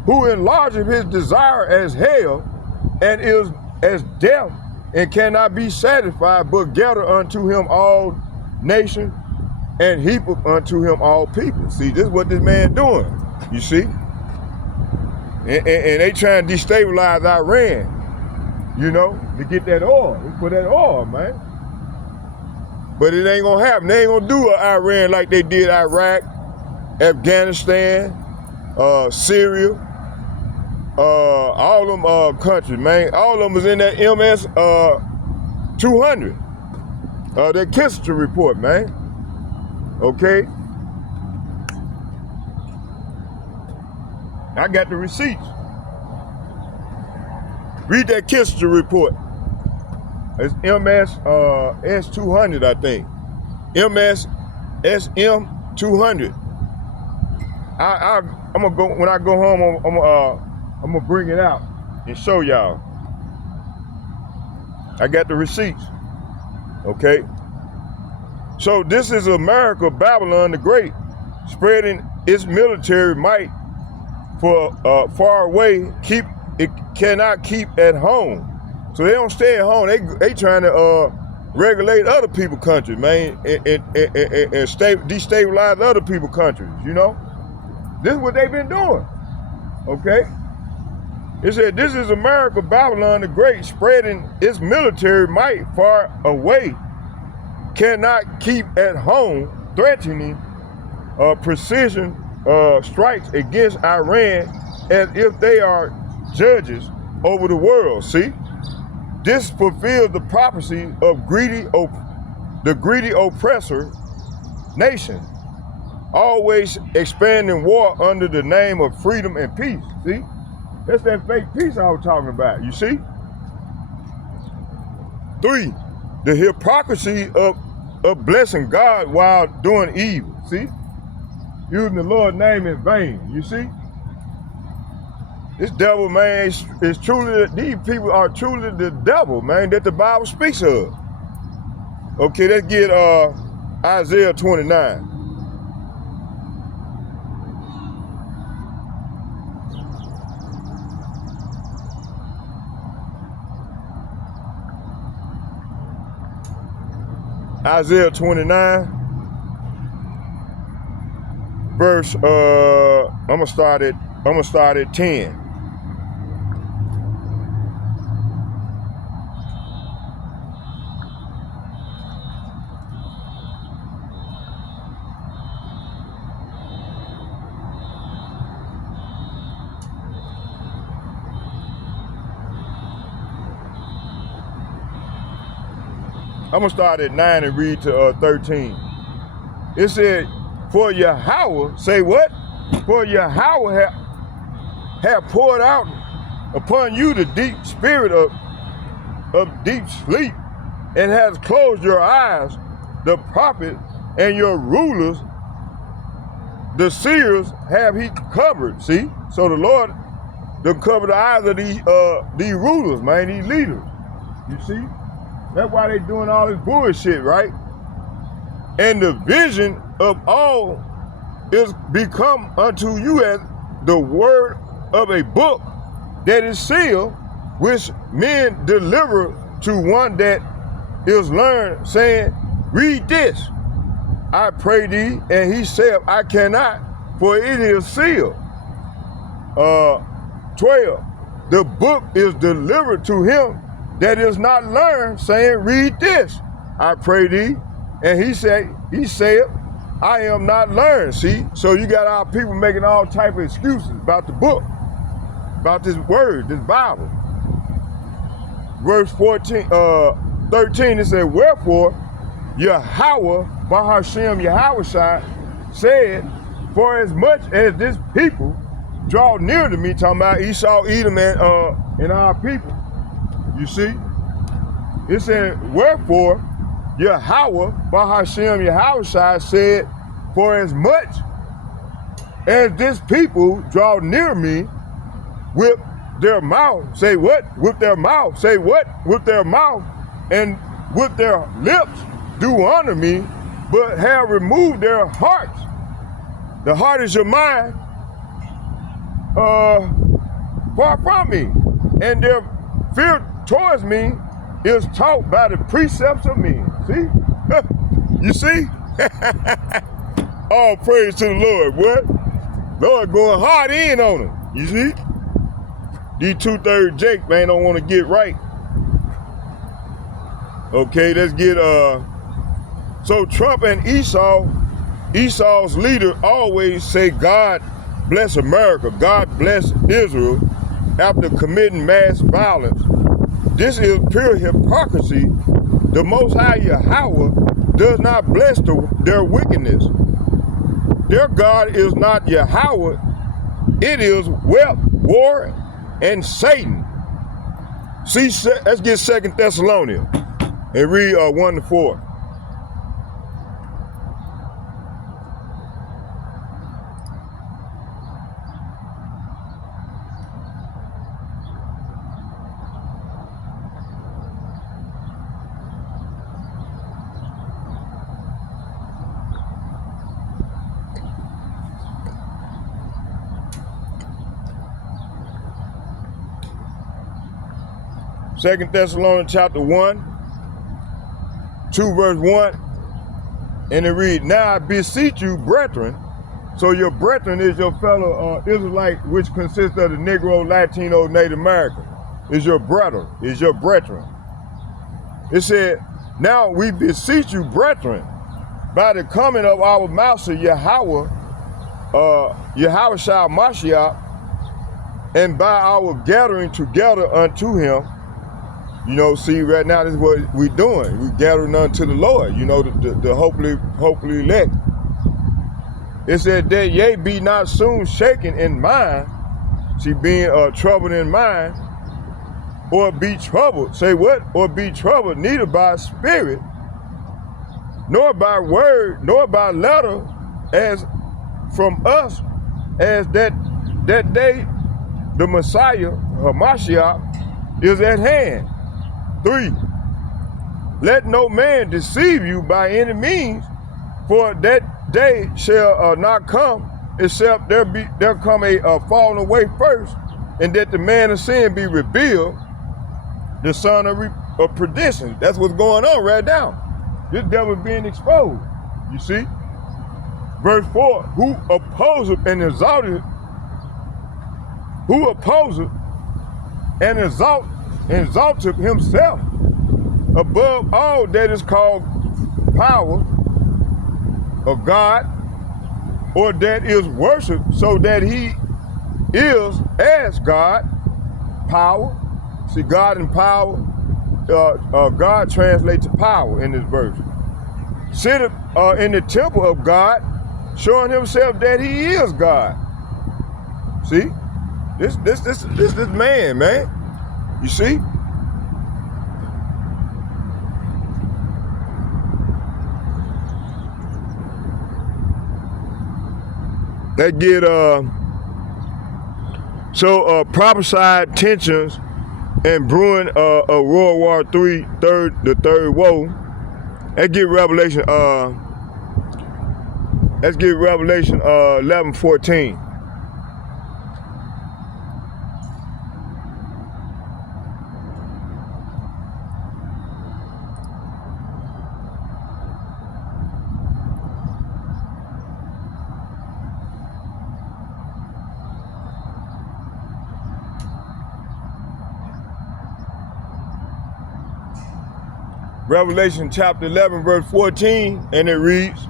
who enlargeth his desire as hell, and is as death, and cannot be satisfied, but gather unto him all nations, and heap unto him all people. See, this is what this man doing, you see? And they trying to destabilize Iran, you know, to get that oil, for that oil, man. But it ain't gonna happen. They ain't gonna do Iran like they did Iraq, Afghanistan, Syria, all them countries, man. All of them was in that MS 200, that Kissinger report, man. Okay? I got the receipts. Read that Kissinger report. It's MS S200, I think. MS SM 200. I'm gonna go, when I go home, I'm gonna bring it out and show y'all. I got the receipts. Okay? So this is America, Babylon the Great, spreading its military might for far away. It cannot keep at home. So they don't stay at home. They trying to regulate other people's countries, man, and destabilize other people's countries, you know? This is what they've been doing, okay? It said, this is America, Babylon the Great, spreading its military might far away, cannot keep at home, threatening precision strikes against Iran as if they are judges over the world. See, this fulfills the prophecy of the greedy oppressor nation, always expanding war under the name of freedom and peace. See, that's that fake peace I was talking about. You see? 3, the hypocrisy of blessing God while doing evil. See, using the Lord's name in vain. You see? This devil, man, is truly, these people are truly the devil, man, that the Bible speaks of. Okay, let's get Isaiah 29. Isaiah 29, verse, I'm gonna start at 10. I'm gonna start at 9 and read to 13. It said, for Yahweh, say what? For Yahweh have poured out upon you the deep spirit of deep sleep, and has closed your eyes, the prophets and your rulers, the seers have he covered. See? So the Lord done covered the eyes of these rulers, man, these leaders. You see? That's why they doing all this bullshit, right? And the vision of all is become unto you as the word of a book that is sealed, which men deliver to one that is learned, saying, read this, I pray thee. And he said, I cannot, for it is sealed. 12, the book is delivered to him that is not learned, saying, read this, I pray thee. And he said, I am not learned. See, so you got our people making all type of excuses about the book, about this word, this Bible. Verse 13, it said, wherefore Yahweh, Bahashem Yahushua, said, for as much as this people draw near to me, talking about Esau, Edom, and our people. You see? It said, wherefore Yahweh, Bahashem Yahushua, said, for as much as this people draw near me with their mouth, say what? With their mouth, say what? With their mouth, and with their lips do honor me, but have removed their hearts. The heart is your mind, far from me, and their fear towards me is taught by the precepts of men. See? You see? All praise to the Lord, boy. Lord going hard in on them. You see? These 2/3 Jake, man, don't want to get right. Okay, let's get, so Trump and Esau's leader always say, God bless America, God bless Israel, after committing mass violence. This is pure hypocrisy. The Most High Yahweh does not bless their wickedness. Their God is not Yahweh. It is wealth, war, and Satan. See, let's get 2 Thessalonians and read 1-4. Second Thessalonians chapter 1, 2 verse 1, and it reads, now I beseech you, brethren, So your brethren is your fellow Israelite, which consists of the Negro, Latino, Native American, is your brother, is your brethren. It said, now we beseech you, brethren, by the coming of our master Yahweh, Yahweh Shah Mashiach, and by our gathering together unto him. You know, see, right now this is what we're doing. We're gathering unto the Lord, you know, the hopefully elect. It said that ye be not soon shaken in mind, see, being troubled in mind, or be troubled, say what? Or be troubled, neither by spirit, nor by word, nor by letter, as from us, as that day the Messiah, Hamashiach, is at hand. 3, let no man deceive you by any means, for that day shall not come, except there come a falling away first, and that the man of sin be revealed, the son of perdition. That's what's going on right now. This devil being exposed, you see? Verse 4, who opposeth and exalted himself above all that is called power of God, or that is worshiped, so that he is as God, power. See, God and power, God translates to power in this verse. Sitteth in the temple of God, showing himself that he is God. See, this man, you see? They get prophesied tensions and brewing of World War III, the third woe. Let's get Revelation. Let's get Revelation 11:14. Revelation chapter 11, verse 14, and it reads,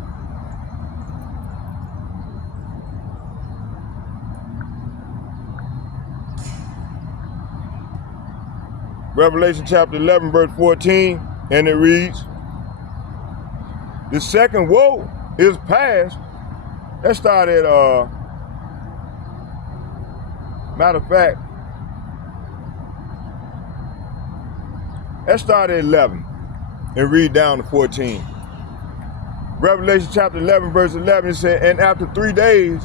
Revelation chapter 11, verse 14, and it reads, the second woe is past. That started, matter of fact, that started at 11. And read down to 14. Revelation chapter 11, verse 11, it said, and after 3 days,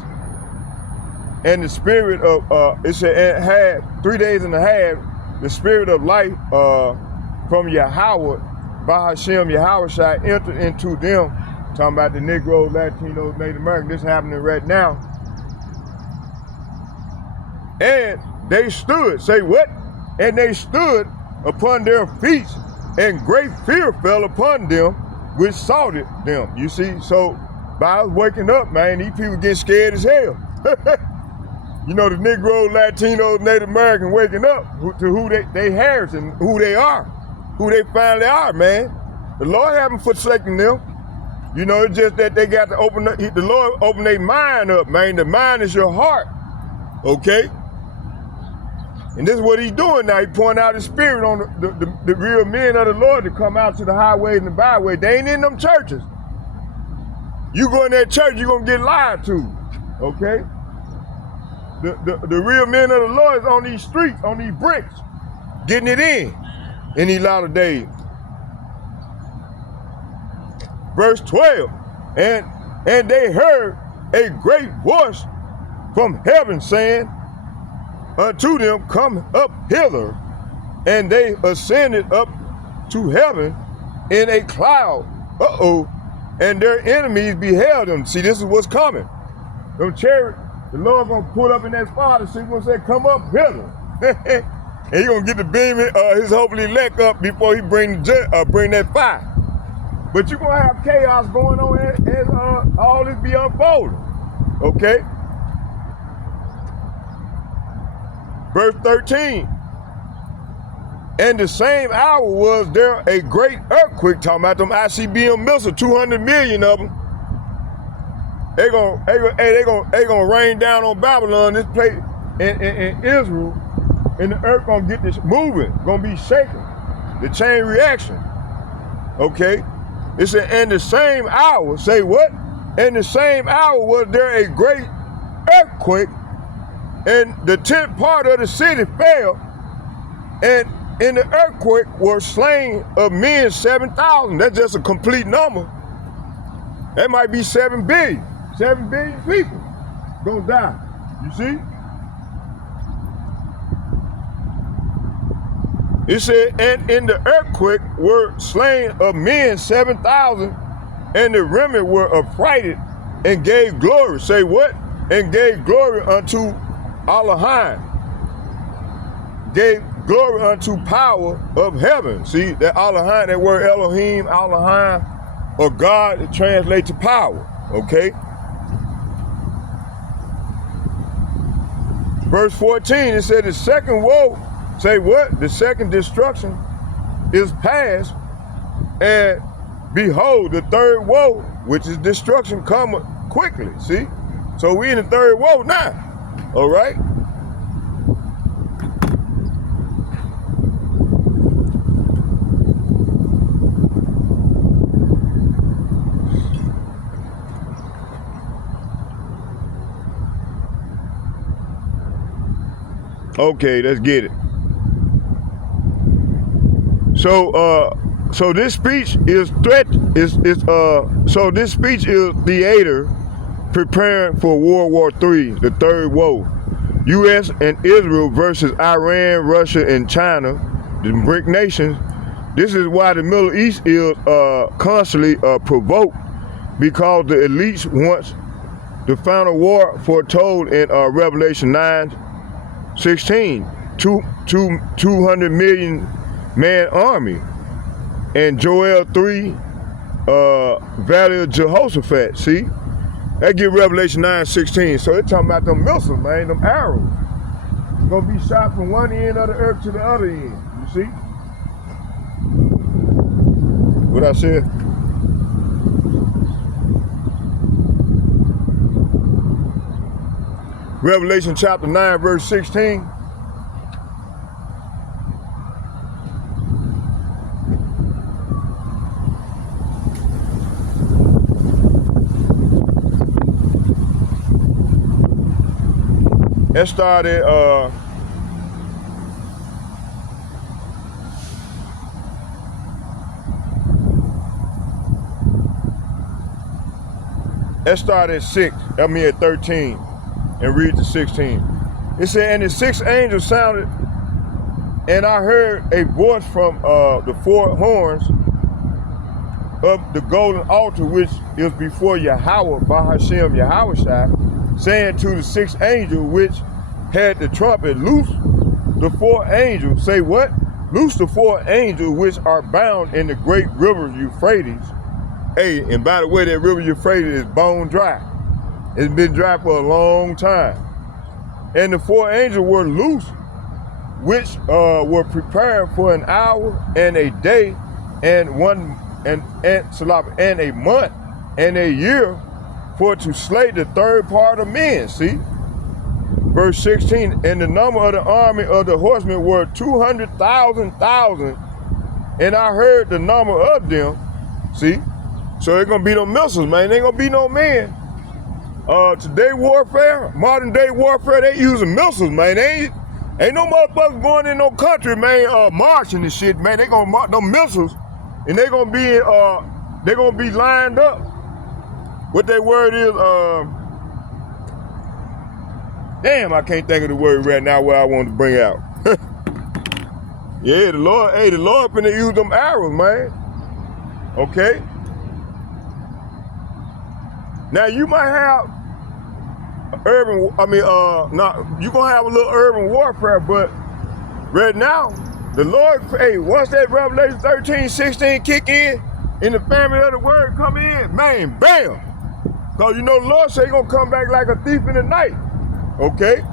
and the spirit of, it said, and had 3 days and a half, the spirit of life from Yahweh, by Hashem, Yahweh shall enter into them. Talking about the Negro, Latino, Native American. This happening right now. And they stood, say what? And they stood upon their feet, and great fear fell upon them which sought them. You see, so by us waking up, man, these people get scared as hell. You know, the Negro, Latino, Native American waking up to who they heritage and who they are, who they finally are, man. The Lord haven't forsaken them. You know, it's just that they got to open up, the Lord open their mind up, man. The mind is your heart, okay? And this is what he's doing now. He's pouring out his spirit on the real men of the Lord to come out to the highway and the byway. They ain't in them churches. You go in that church, you're going to get lied to, okay? The real men of the Lord is on these streets, on these bricks, getting it in these latter days. Verse 12, and they heard a great voice from heaven saying, unto them, come up hither. And they ascended up to heaven in a cloud. And their enemies beheld them. See, this is what's coming. Them chariots, the Lord gonna pull up in that spot and see gonna say, come up hither. And he gonna get the beam, his hopefully elect up before he bring that fire. But you're gonna have chaos going on as all this be unfolding. Okay? Verse 13. And the same hour was there a great earthquake, talking about them ICBM missiles, 200 million of them. They gonna rain down on Babylon, this place in Israel, and the earth gonna get this moving, gonna be shaking. The chain reaction. Okay? It said, in the same hour, say what? In the same hour was there a great earthquake, and the 10th part of the city fell, and in the earthquake were slain of men 7,000. That's just a complete number. That might be 7 billion. 7 billion people gonna die. You see? It said, and in the earthquake were slain of men 7,000, and the remnant were affrighted and gave glory. Say what? And gave glory unto Elohim. Gave glory unto power of heaven. See, that Elohim, that word Elohim, Elohim, or God, it translates to power. Okay? Verse 14, it said the second woe, say what? The second destruction is past, and behold, the third woe, which is destruction, cometh quickly. See? So we in the third woe now. All right? Okay, let's get it. So this speech is so this speech is theater preparing for World War III, the third woe. U.S. and Israel versus Iran, Russia, and China, the BRIC nations. This is why the Middle East is constantly provoked, because the elites wants the final war foretold in Revelation 9:16, 200 million man army, and Joel 3, Valley of Jehoshaphat. See, that give Revelation 9:16. So they're talking about them missiles, man, them arrows. It's gonna be shot from one end of the earth to the other end. You see what I said? Revelation chapter 9, verse 16. That started at 6, at 13, and read to 16. It said, and the sixth angel sounded, and I heard a voice from the four horns of the golden altar, which is before Yahweh, Bahashem Yahushua, saying to the sixth angel which had the trumpet, loose the four angels. Say what? Loose the four angels which are bound in the great river Euphrates. Hey, and by the way, that river Euphrates is bone dry. It's been dry for a long time. And the four angels were loose, which were prepared for an hour and a day and a month and a year, for to slay the third part of men. See? Verse 16, and the number of the army of the horsemen were 200,000, and I heard the number of them. See? So it's gonna be no missiles, man. Ain't gonna be no men. Today warfare, modern day warfare, they using missiles, man. They ain't no motherfuckers going in no country, man, marching and shit, man. They gonna march no missiles, and they gonna be lined up. What that word is, damn, I can't think of the word right now what I want to bring out. Yeah, the Lord finna use them arrows, man. Okay? Now you might have you gonna have a little urban warfare, but right now, the Lord, hey, once that Revelation 13:16 kick in, and the family of the word come in, man, bam! Because you know the Lord said he's going to come back like a thief in the night. Okay?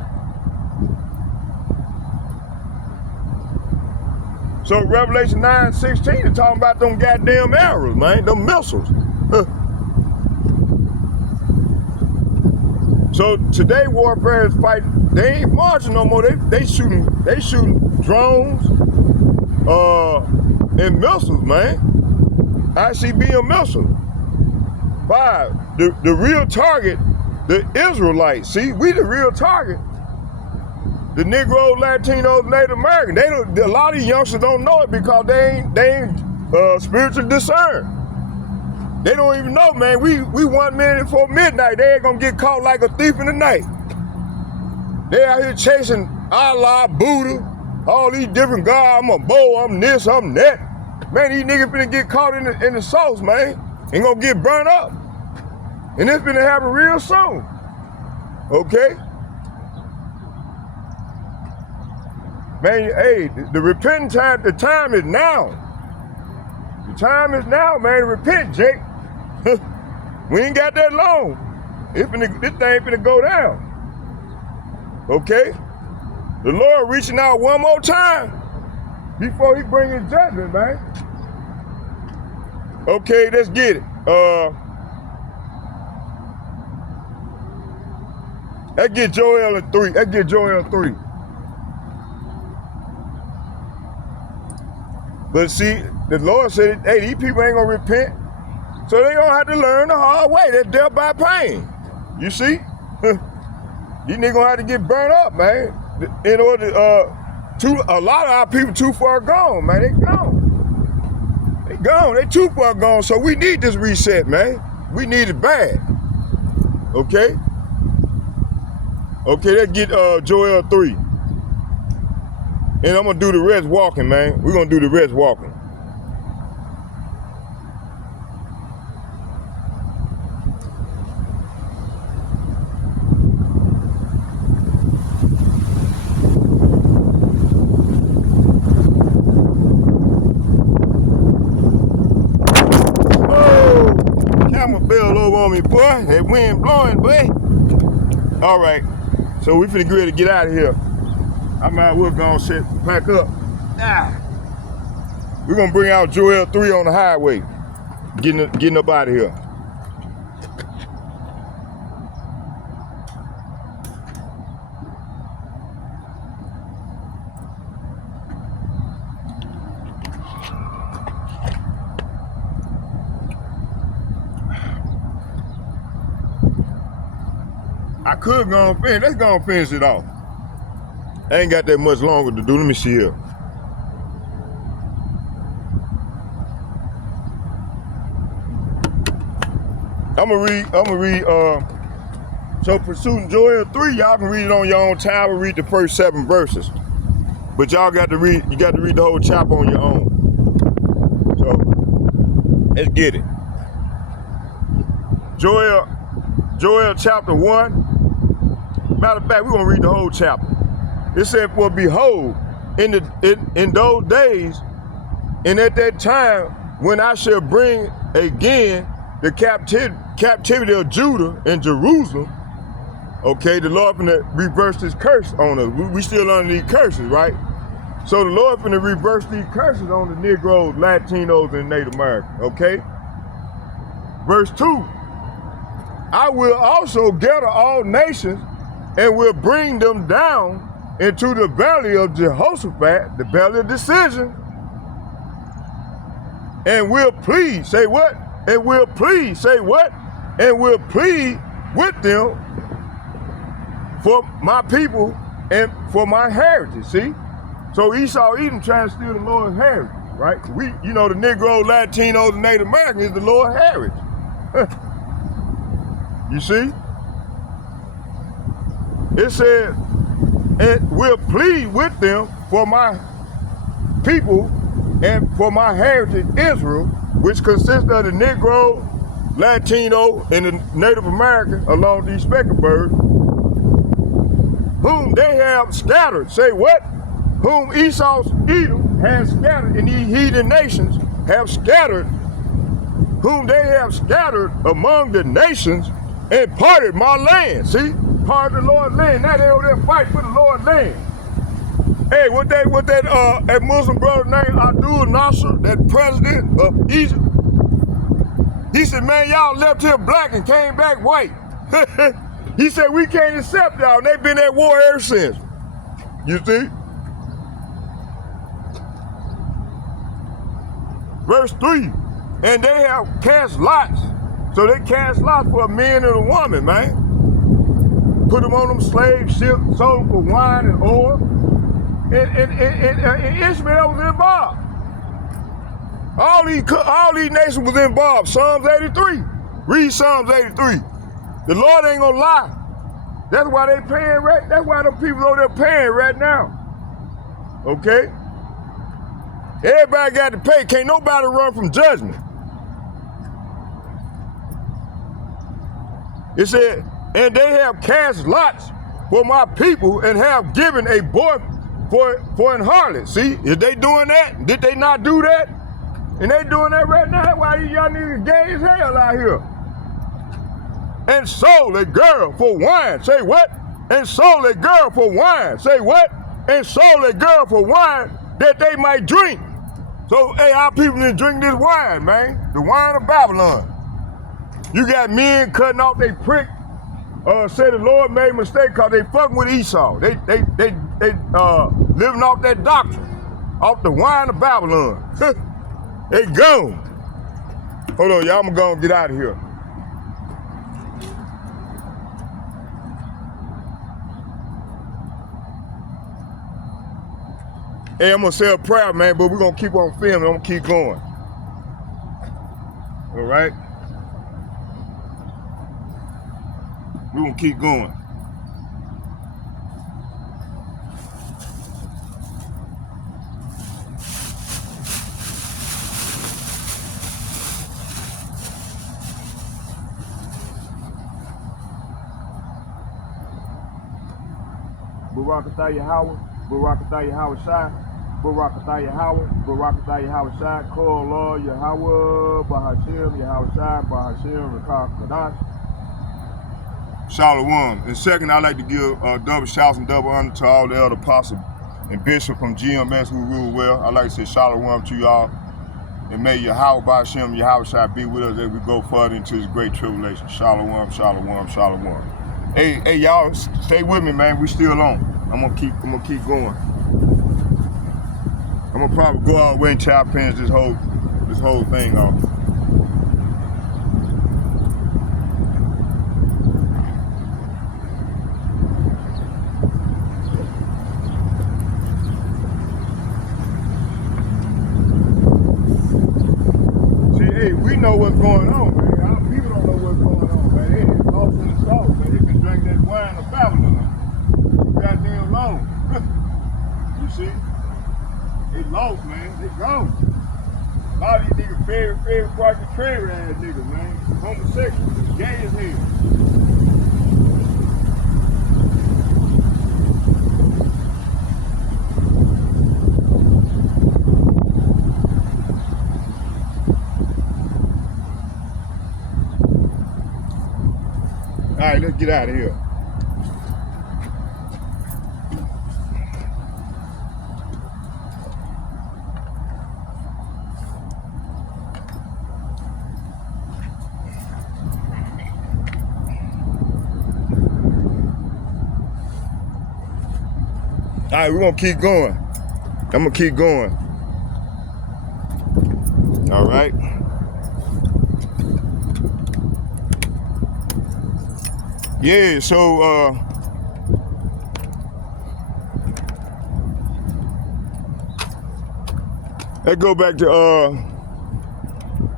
So Revelation 9:16 is talking about them goddamn arrows, man, them missiles. So today warfare is fighting. They ain't marching no more. They shooting drones and missiles, man. ICBM missiles. 5. The real target, the Israelites. See, we the real target. The Negroes, Latinos, Native Americans. A lot of youngsters don't know it because they ain't spiritually discerned. They don't even know, man. We 1 minute before midnight. They ain't gonna get caught like a thief in the night. They out here chasing Allah, Buddha, all these different gods. I'm a bow, I'm this, I'm that. Man, these niggas finna get caught in the sauce, man. Ain't gonna get burnt up. And it's finna happen real soon. Okay? Man, hey, the repenting time, the time is now. The time is now, man, to repent, Jake. We ain't got that long. This thing finna go down. Okay? The Lord reaching out one more time before he bring his judgment, man. Okay, let's get it. Let's get Joel at 3. Let's get Joel at 3. But see, the Lord said, hey, these people ain't gonna repent. So they gonna have to learn the hard way. They're dealt by pain. You see? These niggas gonna have to get burnt up, man. In order a lot of our people too far gone, man. They gone. They gone. They too far gone. So we need this reset, man. We need it bad. Okay? Okay, let's get Joel 3. And I'm gonna do the rest walking, man. We're gonna do the rest walking. Fell over on me, boy. That wind blowing, boy. All right, so we finna get ready to get out of here. I might as well go and pack up. We're gonna bring out Joel 3 on the highway. Getting up out of here. I could go and finish. Let's go and finish it off. I ain't got that much longer to do. Let me see here. I'm gonna read, so Pursuing Joel 3, y'all can read it on your own time. We'll read the first 7 verses. But y'all got to read the whole chapter on your own. So, let's get it. Joel chapter 1. Matter of fact, we're gonna read the whole chapter. It said, for behold, in those days, and at that time, when I shall bring again the captivity of Judah and Jerusalem, okay, the Lord finna reverse this curse on us. We still under these curses, right? So the Lord finna reverse these curses on the Negroes, Latinos, and Native Americans, okay? Verse 2, I will also gather all nations and will bring them down into the valley of Jehoshaphat, the valley of decision, and will plead, say what? And will plead, say what? And will plead with them for my people and for my heritage, see? So Esau, Edom trying to steal the Lord's heritage, right? The Negro, Latinos, and Native Americans is the Lord's heritage. You see? It said, and will plead with them for my people and for my heritage Israel, which consists of the Negro, Latino, and the Native American along these speckled birds, whom they have scattered. Say what? Whom Esau's Edom has scattered, and these heathen nations have scattered, whom they have scattered among the nations and parted my land. See, parted the Lord's land. Now they over there fight for the Lord's land. Hey, what that Muslim brother named Abdul Nasser, that president of Egypt, he said, man, y'all left here black and came back white. He said, we can't accept y'all. And they've been at war ever since. You see? Verse 3, and they have cast lots. So they cast lots for a man and a woman, man. Put them on them slave ships, sold them for wine and oil. And Ishmael was involved. All these nations was involved. Psalms 83. Read Psalms 83. The Lord ain't gonna lie. That's why they paying right. That's why them people over there paying right now. Okay? Everybody got to pay. Can't nobody run from judgment. It said, and they have cast lots for my people and have given a boy for an harlot. See, is they doing that? Did they not do that? And they doing that right now. That's why these young niggas gay as hell out here. And sold a girl for wine. Say what? And sold a girl for wine. Say what? And sold a girl for wine that they might drink. So, hey, our people didn't drink this wine, man. The wine of Babylon. You got men cutting off their prick. Say the Lord made a mistake because they fucking with Esau. They living off that doctrine, off the wine of Babylon. They gone. Hold on, y'all, I'm gonna get out of here. Hey, I'm gonna say a prayer, man, but we're gonna keep on filming. I'm gonna keep going. All right? We're gonna keep going. Barakatah Yahweh, Barakatah Yahweh Shai, Barakatah Yahweh, Barakatah Yahweh Shai, Kol Allah Yahweh, Bahashim Yahweh Shai, Bahashim Rakah Kadash. Shalom. And second, I'd like to give double shouts and double honor to all the elder apostles and bishops from GMS who rule well. I'd like to say shalom to y'all. And may Yahweh Bahashim Yahweh Shai be with us as we go further into this great tribulation. Shalom, shalom, shalom. Hey, y'all, stay with me, man. We still on. I'm gonna keep going. I'm gonna probably go all the way until I finish this whole thing off. See, hey, we know what's going on, man. Our people don't know what's going on, man. They ain't lost in the sauce, man. They can drink that wine of Babylon. Goddamn long. You see? They lost, man. They gone. A lot of these niggas very quite contrary ass niggas, man. Homosexual. Gay as hell. All right, let's get out of here. All right, we're gonna keep going. I'm gonna keep going. All right. Yeah, so let's go back to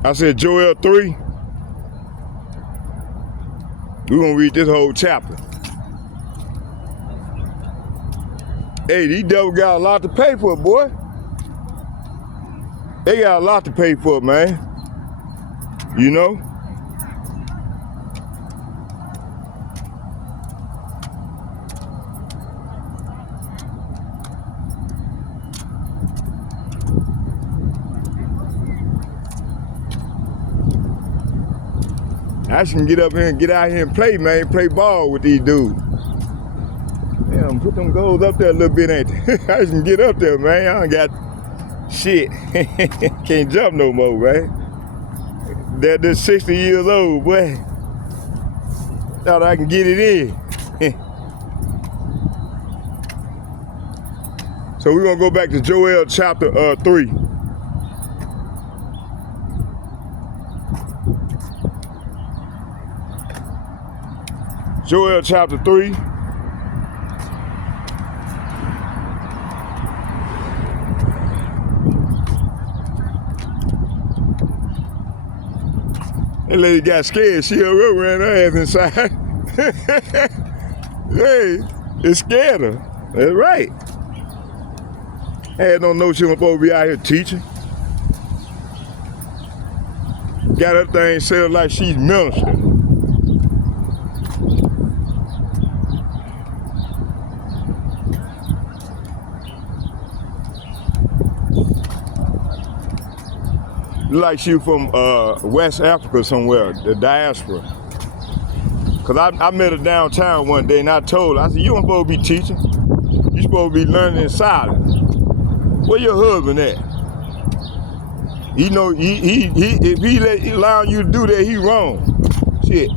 I said Joel 3. We're gonna read this whole chapter. Hey, these devils got a lot to pay for it, boy. They got a lot to pay for it, man. You know? I should get up here and get out here and play, man. Play ball with these dudes. Damn, put them goals up there a little bit, ain't they? I should get up there, man. I don't got shit. Can't jump no more, man. They're 60 years old, boy. Thought I can get it in. So we're gonna go back to Joel chapter 3. Joel chapter 3. That lady got scared. She ran her ass inside. Hey, it scared her. That's right. Hey, don't know she was supposed to be out here teaching. Got her thing set like she's ministering. Like she from West Africa somewhere, the diaspora. Cause I met her downtown one day and I told her, I said, you don't supposed to be teaching. You supposed to be learning in silence. Where your husband at? You know, if he allowing you to do that, he wrong. Shit.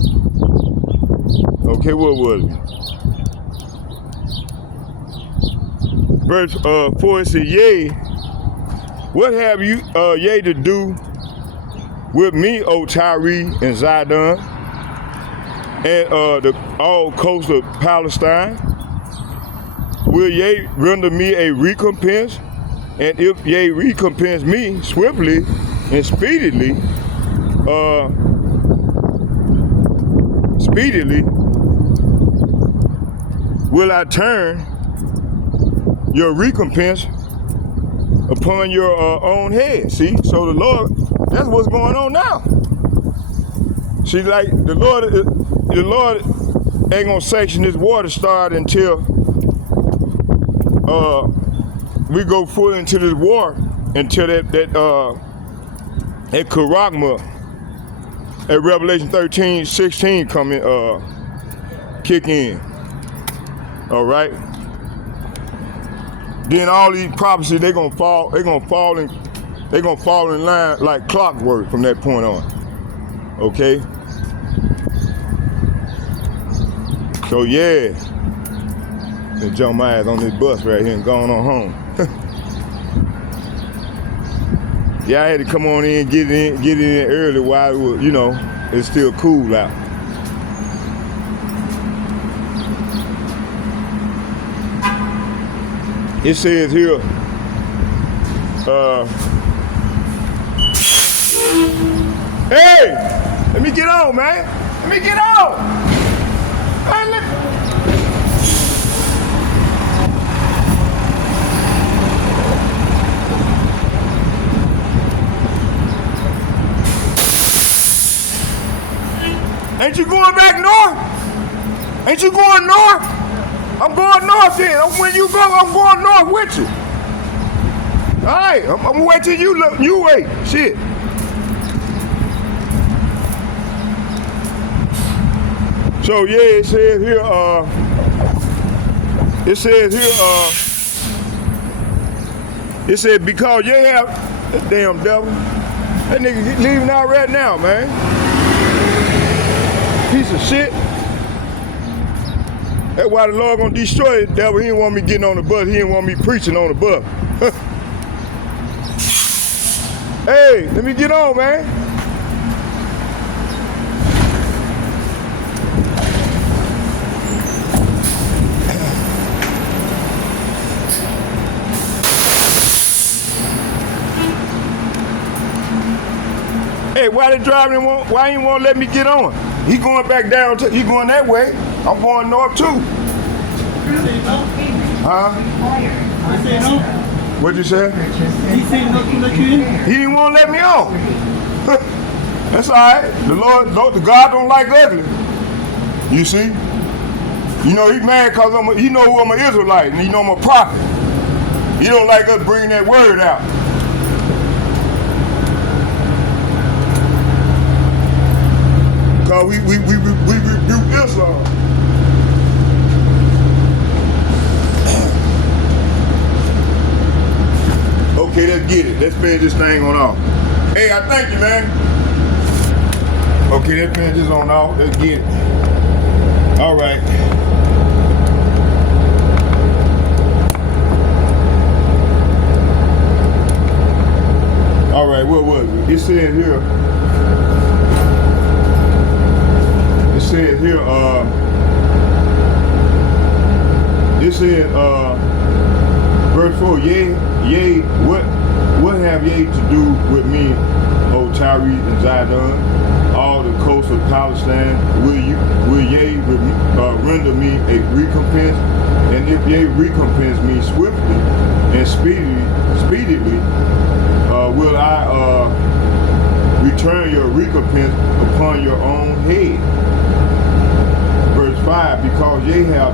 Okay, what was it? Verse 4, it said, yea, what have you, yea, to do with me, O Tyre and Zidon, and the all coast of Palestine? Will ye render me a recompense? And if ye recompense me swiftly and speedily, will I turn your recompense upon your own head. See, so the Lord, that's what's going on now. See, like the Lord ain't gonna sanction this water start until we go full into this war, until that Karagma at Revelation 13:16 come in, kick in. All right. Then all these prophecies, they're gonna fall in line like clockwork from that point on. Okay? So yeah. Then jump my ass on this bus right here and going on home. Yeah, I had to come on in, get it in early while it was, you know, it's still cool out. It says here, hey, let me get on, man. Let me get on. Man, ain't you going back north? Ain't you going north? I'm going north then. When you go, I'm going north with you. All right, I'm gonna wait till you look. You wait. Shit. So yeah, it says here. It said because you have that damn devil. That nigga leaving out right now, man. Piece of shit. That's why the Lord gonna destroy the devil. He didn't want me getting on the bus. He didn't want me preaching on the bus. Hey, let me get on, man. Hey, why they driving? Why he won't let me get on? He going back down. He going that way. I'm going north too. Huh? I say no. What'd you say? He said not to let you in. He didn't want to let me on. That's all right. The God don't like ugly. You see? You know he mad because he know who I'm an Israelite and he know I'm a prophet. He don't like us bringing that word out. we rebuke Islam. Okay, let's get it. Let's finish this thing on off. Hey, I thank you, man. Okay, let's finish this on off. Let's get it. All right. All right, what was it? It said here. It said here. It said verse 4. Yea, what have ye to do with me, O Tyre and Zidon? All the coast of Palestine, will ye render me a recompense? And if ye recompense me swiftly and speedily, will I return your recompense upon your own head? Verse 5, because ye have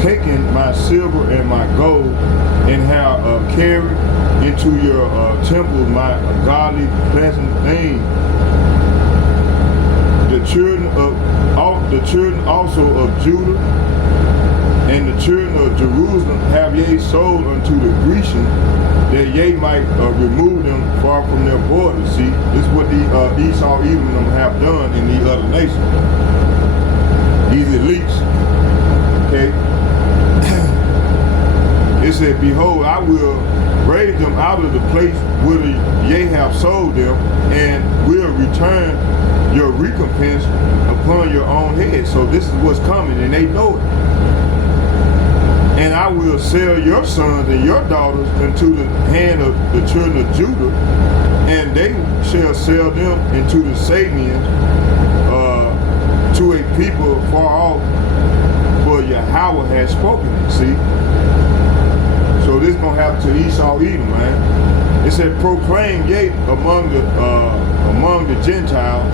taken my silver and my gold, and have carried into your temple my godly pleasant things. The children also of Judah and the children of Jerusalem have ye sold unto the Grecians, that ye might remove them far from their borders. See, this is what the Esau, Edom have done in the other nations. These elites, okay? It said, behold, I will raise them out of the place where ye have sold them, and will return your recompense upon your own head. So this is what's coming, and they know it. And I will sell your sons and your daughters into the hand of the children of Judah, and they shall sell them into the Sabians, to a people far off, for Yahweh has spoken it. See? So this is gonna happen to Esau, Edom, man. It said, proclaim ye among the Gentiles,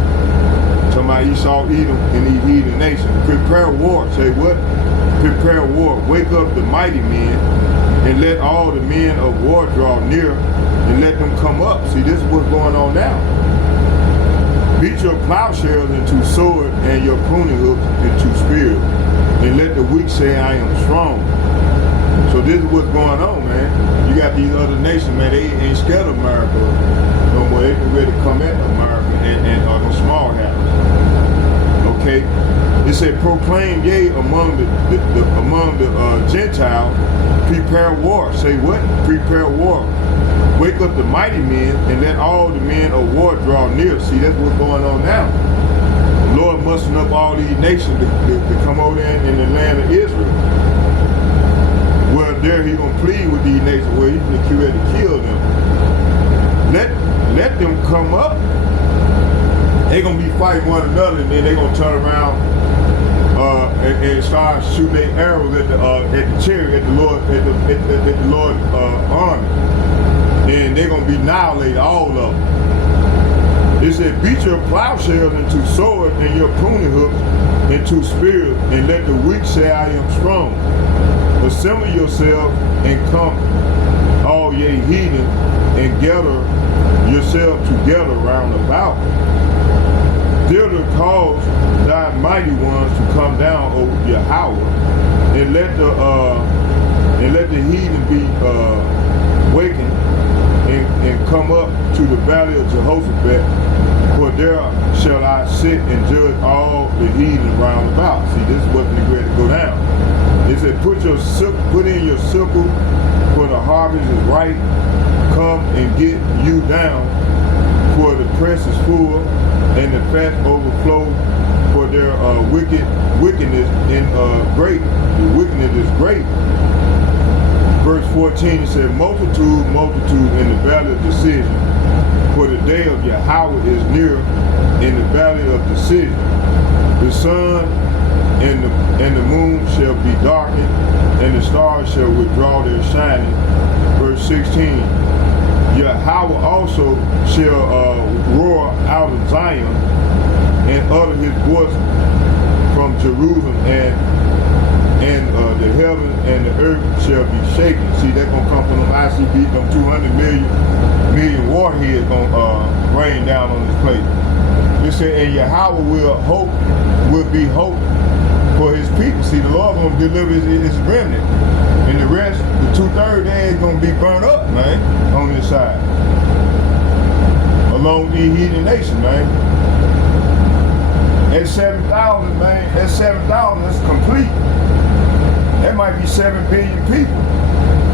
to my Esau, Edom, and these heathen nations. Prepare war. Say what? Prepare war. Wake up the mighty men, and let all the men of war draw near, and let them come up. See, this is what's going on now. Beat your plowshares into sword, and your pruning hooks into spears, and let the weak say, I am strong. So this is what's going on, man. You got these other nations, man, they ain't scared of America no more. They ready to come at America and the small houses. Okay? It said, proclaim ye among the Gentiles, prepare war. Say what? Prepare war. Wake up the mighty men, and let all the men of war draw near. See, that's what's going on now. The Lord mustering up all these nations to come over there in the land of Israel. Well, there he gonna plead with these nations where he's gonna ready to kill them. Let them come up. They gonna be fighting one another, and then they gonna turn around and start shooting their arrows at the chariot, at the Lord army. And they're gonna be annihilated, all of them. It said, beat your plowshares into sword, and your pruning hooks into spears, and let the weak say, I am strong. Assemble yourselves and come, all ye heathen, and gather yourselves together round about. Thither cause thy mighty ones to come down, O Yahweh, and let the heathen be wakened and come up to the valley of Jehoshaphat, for there shall I sit and judge all the heathen round about. See, this is what's ready to go down. It said, put in your sickle, for the harvest is ripe. Come and get you down, for the press is full, and the fat overflow, for their wickedness is great. The wickedness is great. Verse 14, it said, multitude in the valley of decision, for the day of Yahweh is near in the valley of decision. The sun and the moon shall be darkened, and the stars shall withdraw their shining. Verse 16, Yahweh also shall roar out of Zion, and utter his voice from Jerusalem, and the heaven and the earth shall be shaken. See, that's gonna come from them ICB, them 200 million warheads gonna rain down on this place. It said, and Yahweh will be hope for his people. See, the Lord gonna deliver his remnant. And the rest, the 2/3 day is gonna be burnt up, man, on this side. Along with the heathen nation, man. At 7,000, man, at 7,000, that's complete. That might be 7 billion people.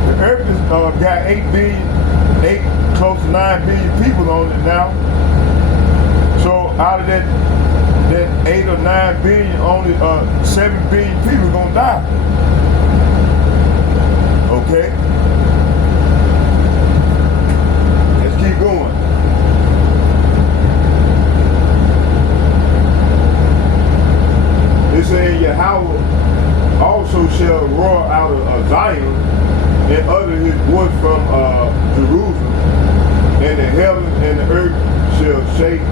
The earth has got 8 close to 9 billion people on it now. So out of that 8 or 9 billion, only 7 billion people gonna die. Okay? Let's keep going. It says Yahweh also shall roar out of Zion and utter his voice from Jerusalem, and the heaven and the earth shall shake.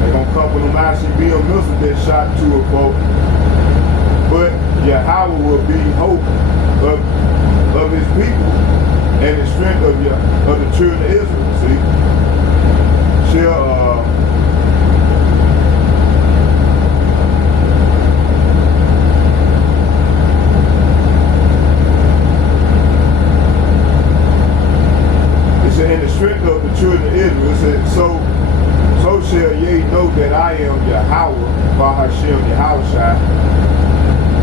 They're gonna come with them ICBM missiles that shot to a boat. But Yahweh will be hope of his people and the strength of the children of Israel. See, shall in the strength of the children of Israel. It said, so shall ye know that I am Yahweh, Bahashem Yahushua,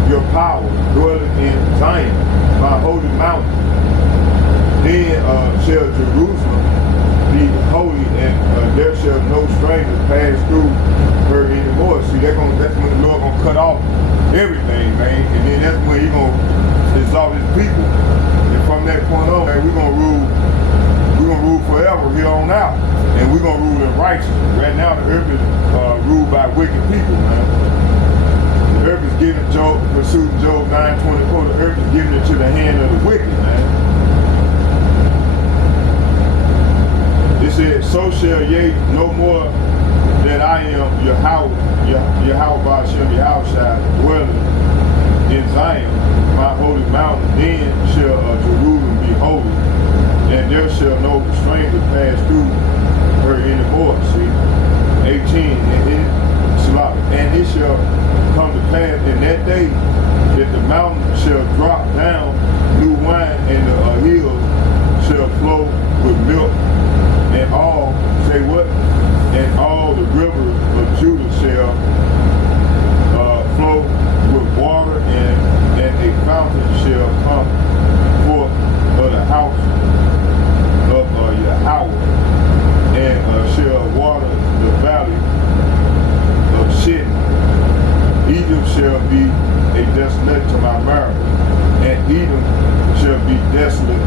your power, dwelling in Zion, my holy mountain. Then shall Jerusalem be holy, and there shall no stranger pass through her anymore. See, that's when the Lord gonna cut off everything, man, and then that's when He gonna exalt His people. And from that point on, man, we're gonna rule forever here on out, and we're gonna rule in righteousness. Right now, the earth is ruled by wicked people, man. The earth is given pursuit Job 9:24. The earth is given into the hand of the wicked, man. It said, so shall ye no more that I am Yahweh Ba'ashem Yahushua, dwelling in Zion, my holy mountain. Then shall Jerusalem be holy, and there shall no stranger pass through her anymore. See, 18, and it shall come to pass in that day that the mountain shall drop down new wine, and the hills shall flow with milk, and all, say what? And all the rivers of Judah shall flow with water, and a fountain shall come forth of the house of Yahweh, and shall water the valley of Shittim. Egypt shall be a desolate to my marrow, and Edom shall be desolate.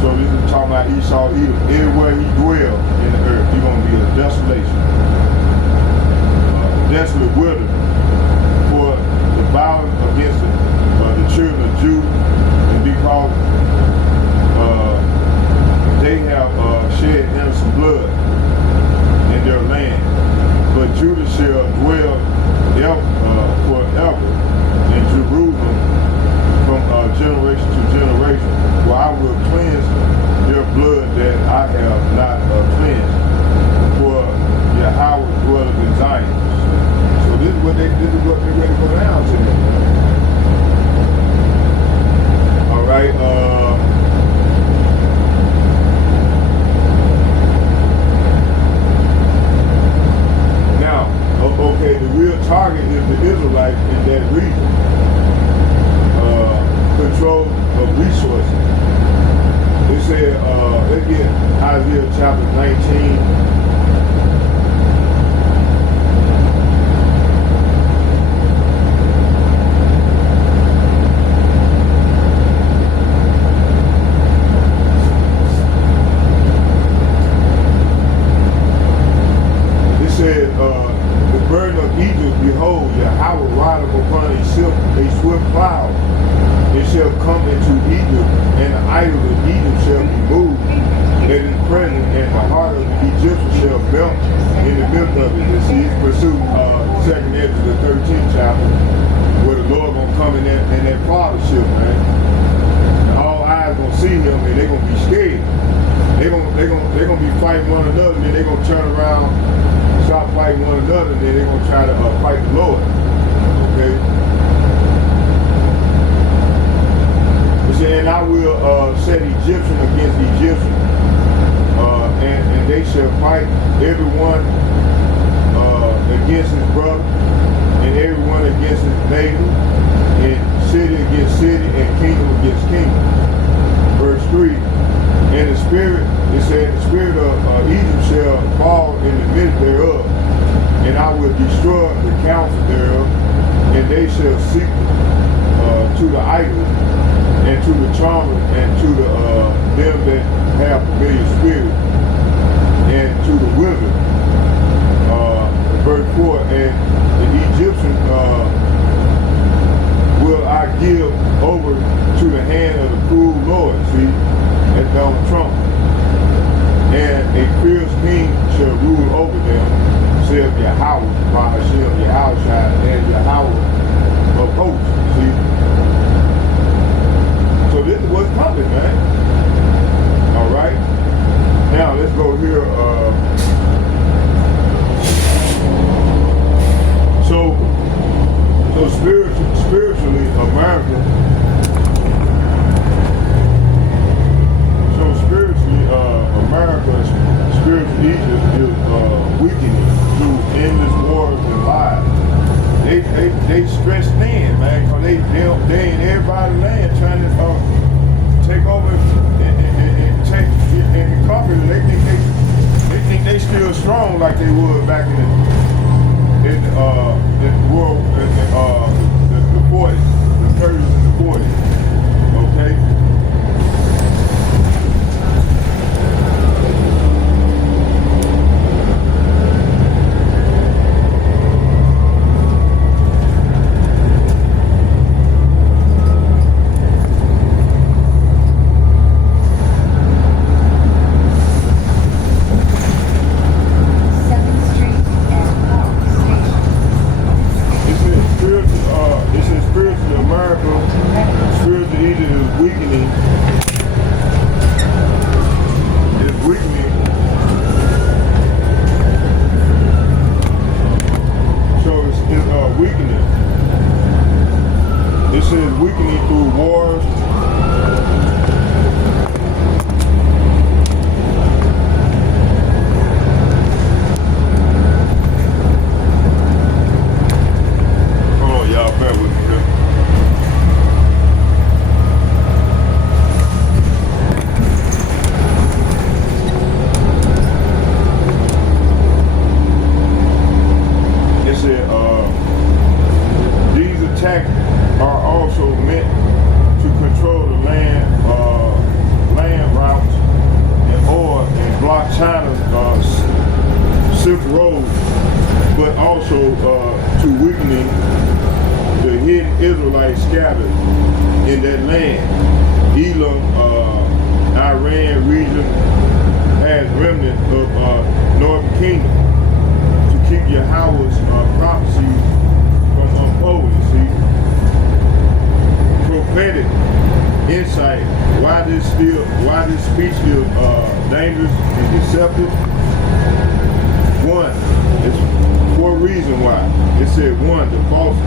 So this is talking about Esau, Edom. Everywhere he dwells in the earth, he's going to be a desolation. Desolate wilderness. For the violence against the children of Judah, and because they have shed innocent blood in their land. But Judah shall dwell forever in Jerusalem from generation to generation. For I will cleanse their blood that I have not cleansed. For Yahweh dwelleth in Zion. So this is what they're ready to go down to them. All right. Okay, the real target is the Israelites in that region. Control of resources. It said, let's get Isaiah chapter 19. It said, the burden of Egypt, behold, Yahweh rideth upon a swift cloud. It shall come into Egypt, and the idol of Egypt shall be moved. That is present, and the heart of the Egyptian shall melt in the midst of it. This is pursuit, 2nd Ezra, the 13th chapter, where the Lord gonna come in that fathership, man. And all eyes gonna see him, and they gonna be scared. They gonna be fighting one another, and they gonna turn around, stop fighting fight one another, then they're gonna try to fight the Lord. Okay. It said, and I will set Egyptian against Egyptian, and they shall fight everyone against his brother, and everyone against his neighbor, and city against city, and kingdom against kingdom. Verse 3. And the spirit, it said, the spirit of Egypt shall fall in the midst thereof, and I will destroy the counsel thereof, and they shall seek to the idols, and to the charmers, and to the them that have familiar spirit, and to the wizard. Verse 4, and the Egyptian will I give over to the hand of the cruel Lord. See, that's Donald Trump. And a fierce king shall rule over them, saith Yahweh, Bahashem, Yahushua, and Yahweh of hosts. See? So this is what's coming, man. All right. Now let's go here. So spiritually, America. So spiritually, America, spiritual Egypt is weakening through endless wars and lies. They stressed thin, man, because they in everybody's land trying to take over and conquer. They think they still strong like they were back in the world, the 40s, the 30s and the 40s. Okay. Weakening through wars. Hold on, y'all, bear with me here. It said, these attacks are also meant to control the land routes and oil and block China's Silk Road, but also to weakening the hidden Israelites scattered in that land. Elam, Iran region has remnants of Northern Kingdom to keep Yahweh's prophecies from unfolding. See? Prophetic insight why this speech is dangerous and deceptive. One, it's for a reason why. It said one, the false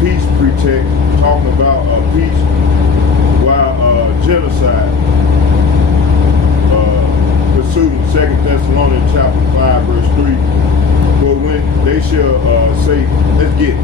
peace pretext, talking about peace while genocide pursuing 2 Thessalonians chapter 5 verse 3. But when they shall say, let's get it.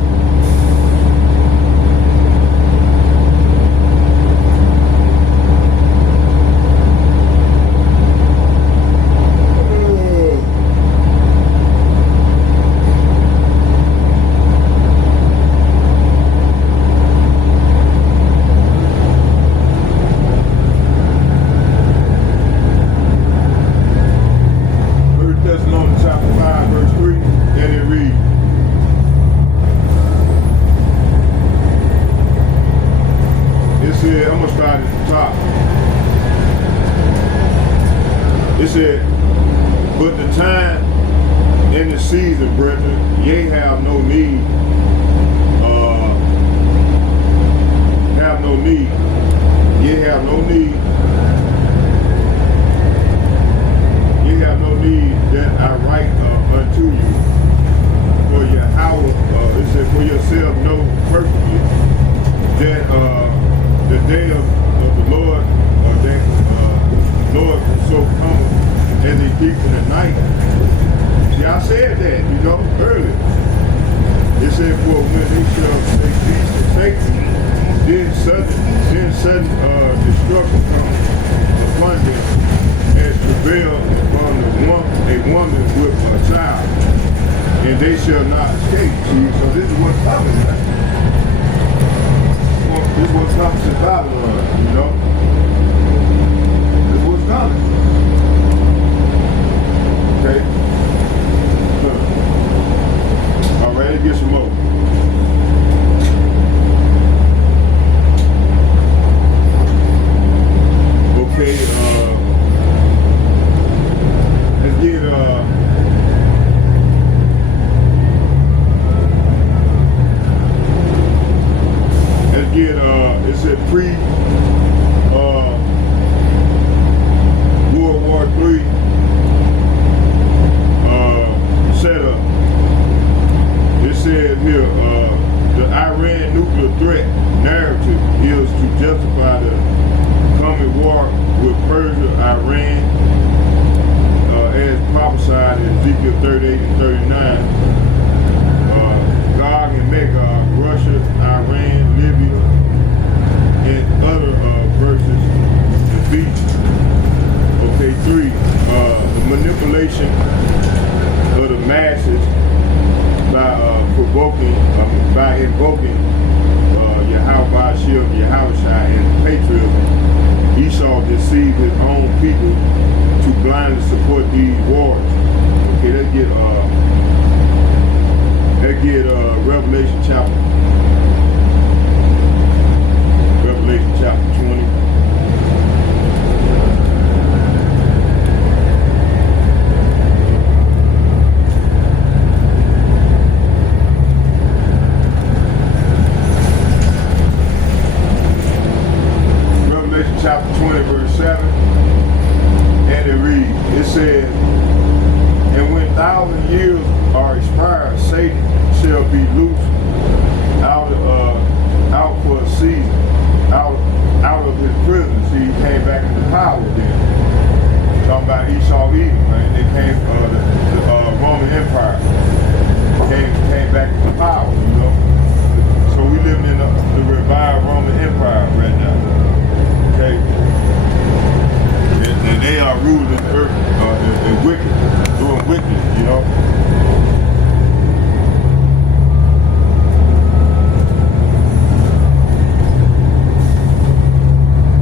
I'm gonna start at the top. It said, but the time and the season, brethren, ye have no need, ye have no need that I write unto you. See, I said that, you know, earlier. It said, for when they shall say peace and safety, then sudden destruction comes upon them as travail upon a woman with a child, and they shall not escape. See, so this is what's coming, man. This is what's coming to Babylon, you know. This is what's coming. Okay? All right, let's get some more. Okay, let's get it said pre World War III setup. It said here, the Iran nuclear threat narrative is to justify the coming war with Persia, Iran, as prophesied in Ezekiel 38 and 39. Gog and Magog, Russia, Iran, Libya, and other verses and beaches. Okay, 3, the manipulation of the masses by invoking Yahweh Hashem, Yahushua, and patriotism. Esau deceived his own people to blindly support these wars. Okay, let's get Revelation chapter 20. Chapter 20, verse 7, and it reads, it says, and when 1,000 years are expired, Satan shall be loosed out for a season, out of his prison. See, he came back into power then. Talking about Esau Edom, man. They came, the Roman Empire came back into power, you know. So we live in the revived Roman Empire right now. Okay, and they are ruling the earth, and wicked, doing wicked, you know.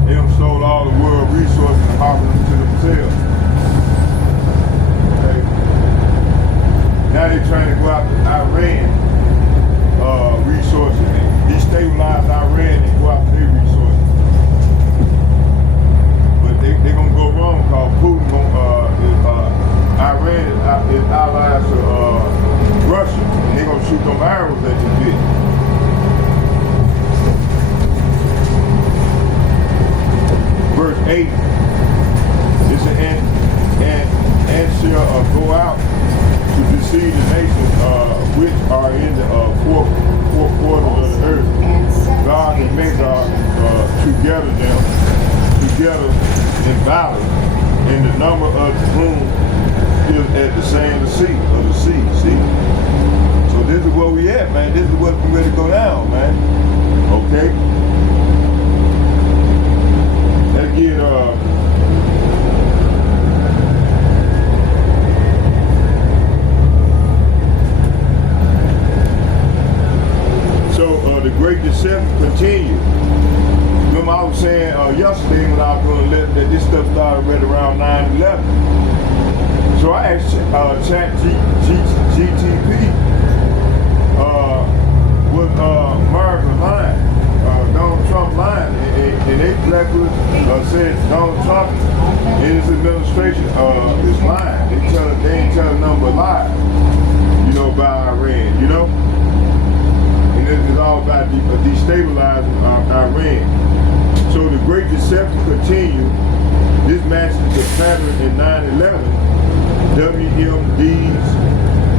They have sold all the world resources and harvested them to themselves. Okay, now they're trying to go after Iran resources, destabilize Iran and go after their resources. They're going to go wrong because Putin, Iran is allies to Russia, and they're going to shoot them arrows at the bit. Verse 8, it said, and shall go out to deceive the nations which are in the four quarters of the earth. God and Magog together in valley, and the number of whom is at the same sea. See? So this is where we at, man. This is what's ready to go down, man. Okay? Let's get the Great Deception continues. Remember I was saying yesterday when I was doing that this stuff started right around 9/11. So I asked ChatGTP was America lying, Donald Trump lying, and they said Donald Trump in his administration is lying. They ain't telling nothing but lies, you know, about Iran, you know. And this is all about destabilizing Iran. So the Great Deception continued. This matches the pattern in 9/11, WMDs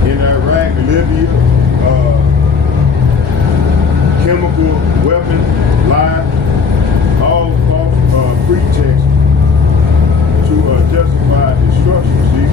in Iraq, Libya, chemical weapon lies, all false pretexts to justify destruction. See,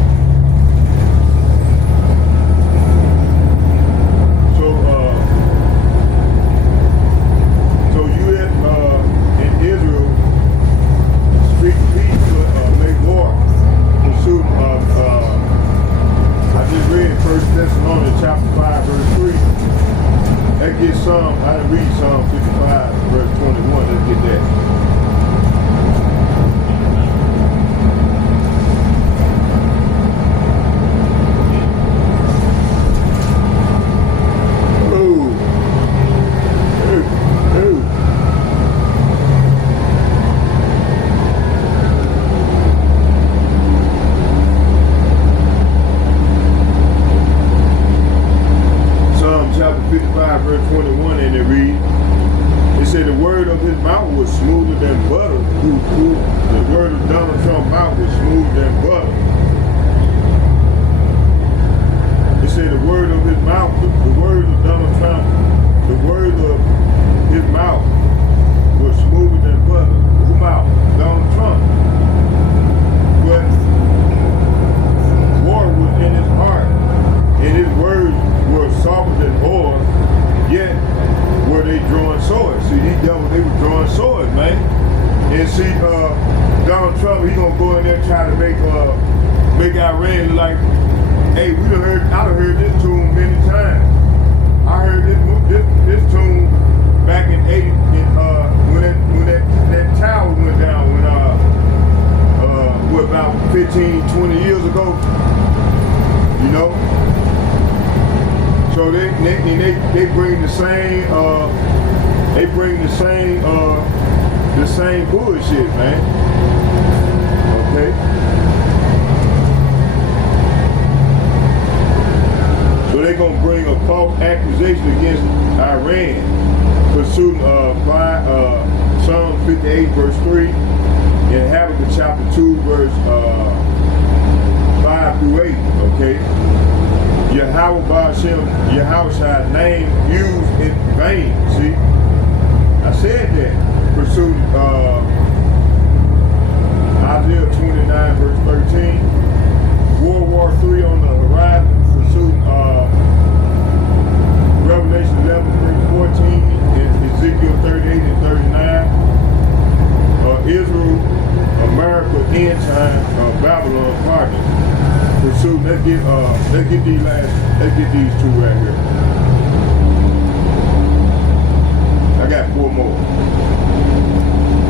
mean, like, hey, I done heard this tune many times. I heard this tune back in '80 when that tower went down when about 15, 20 years ago. You know? So they bring the same bullshit, man. Okay. So they're gonna bring a false accusation against Iran, pursuing Psalm 58 verse 3 and Habakkuk chapter 2 verse 5 through 8. Okay. Yahweh Ba'ashem, Yahweh's name used in vain. See, I said that. Pursued Isaiah 29 verse 13. World War III on the horizon. Pursued Revelation 11 verse 14 and Ezekiel 38 and 39. Israel, America, end time, Babylon, Party. Pursuit. Let's get these two right here. I got 4 more.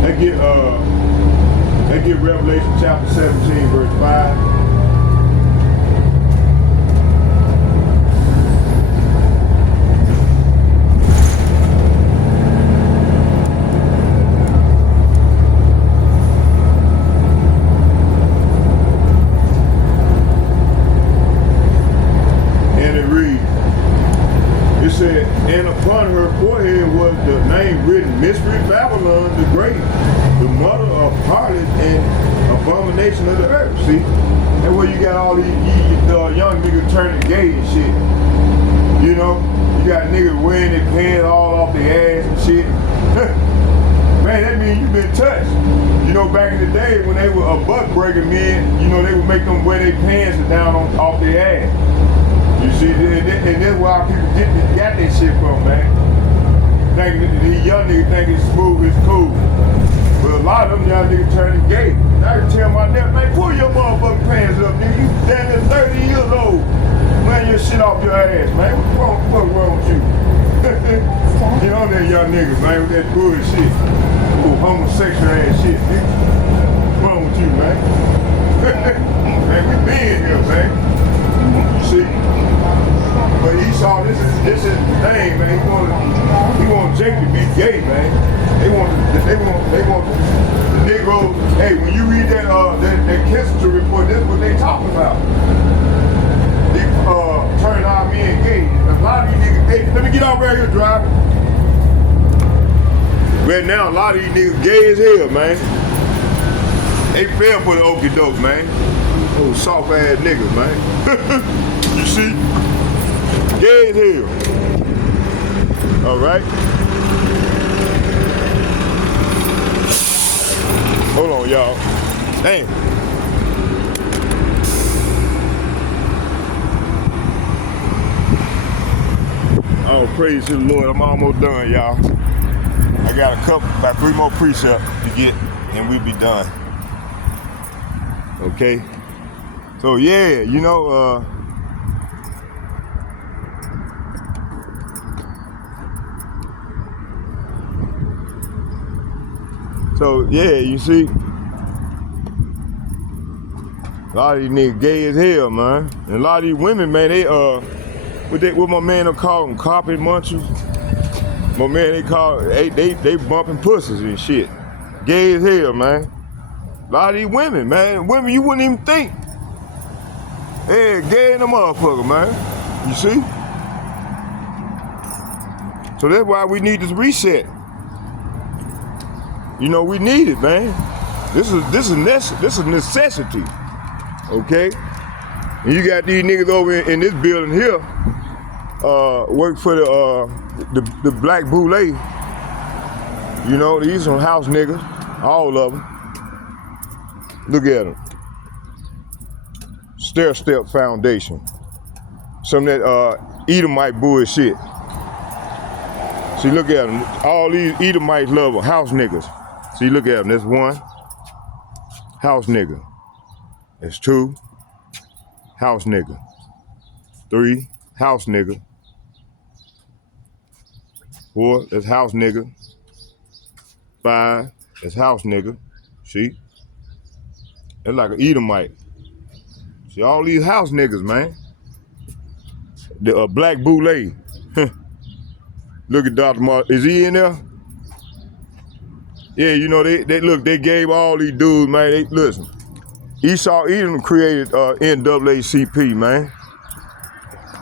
Let's get Revelation chapter 17 verse 5. And upon her forehead was the name written, Mystery Babylon the Great, the mother of harlot and abomination of the earth. See? That's where you got all these young niggas turning gay and shit. You know? You got niggas wearing their pants all off their ass and shit. Man, that means you been touched. You know, back in the day when they were a buck breaking men, you know, they would make them wear their pants down off their ass. You see, and that's why people got that shit from, man. These young niggas think it's smooth, it's cool. But a lot of them young niggas turning gay. And I can tell my nephew, man, pull your motherfucking pants up, nigga. You damn near 30 years old. Man, your shit off your ass, man. What's wrong with you? You know that young niggas, man, with that bullshit. Ooh, homosexual ass shit, nigga. What's wrong with you, man? Man, we been here, man. You see? But Esau, this is the thing, man. He want Jake to be gay, man. They want the Negroes. Hey, when you read that Kissinger report, that's what they talking about. They turn our men gay. A lot of these niggas gay. Let me get off right here, driver. Right now, a lot of these niggas gay as hell, man. They fell for the okie doke, man. Those soft ass niggas, man. You see? Gay as hell. All right. Hold on, y'all. Damn. Oh, praise to the Lord. I'm almost done, y'all. I got about 3 more precepts to get, and we'll be done. Okay. So yeah, you know, so yeah, you see, a lot of these niggas gay as hell, man. And a lot of these women, man, they what my man will call them, carpet munchers. My man, they bumping pussies and shit. Gay as hell, man. A lot of these women, man. Women you wouldn't even think. Hey, gay in the motherfucker, man. You see? So that's why we need this reset. You know, we need it, man. This is necessity. Okay? And you got these niggas over in this building here, work for the Black Boule. You know, these some house niggas, all of them. Look at them. Stair Step Foundation. Some of that Edomite bullshit. See, look at them. All these Edomites love them, house niggas. See, look at them. That's 1. House nigga. That's 2. house nigga. 3, house nigga. 4, that's house nigga. 5, that's house nigga. See? That's like an Edomite. See, all these house niggas, man. The Black Boule. Look at Dr. Martin. Is he in there? Yeah, you know, they gave all these dudes, man, they listen. Esau Edom created NAACP, man.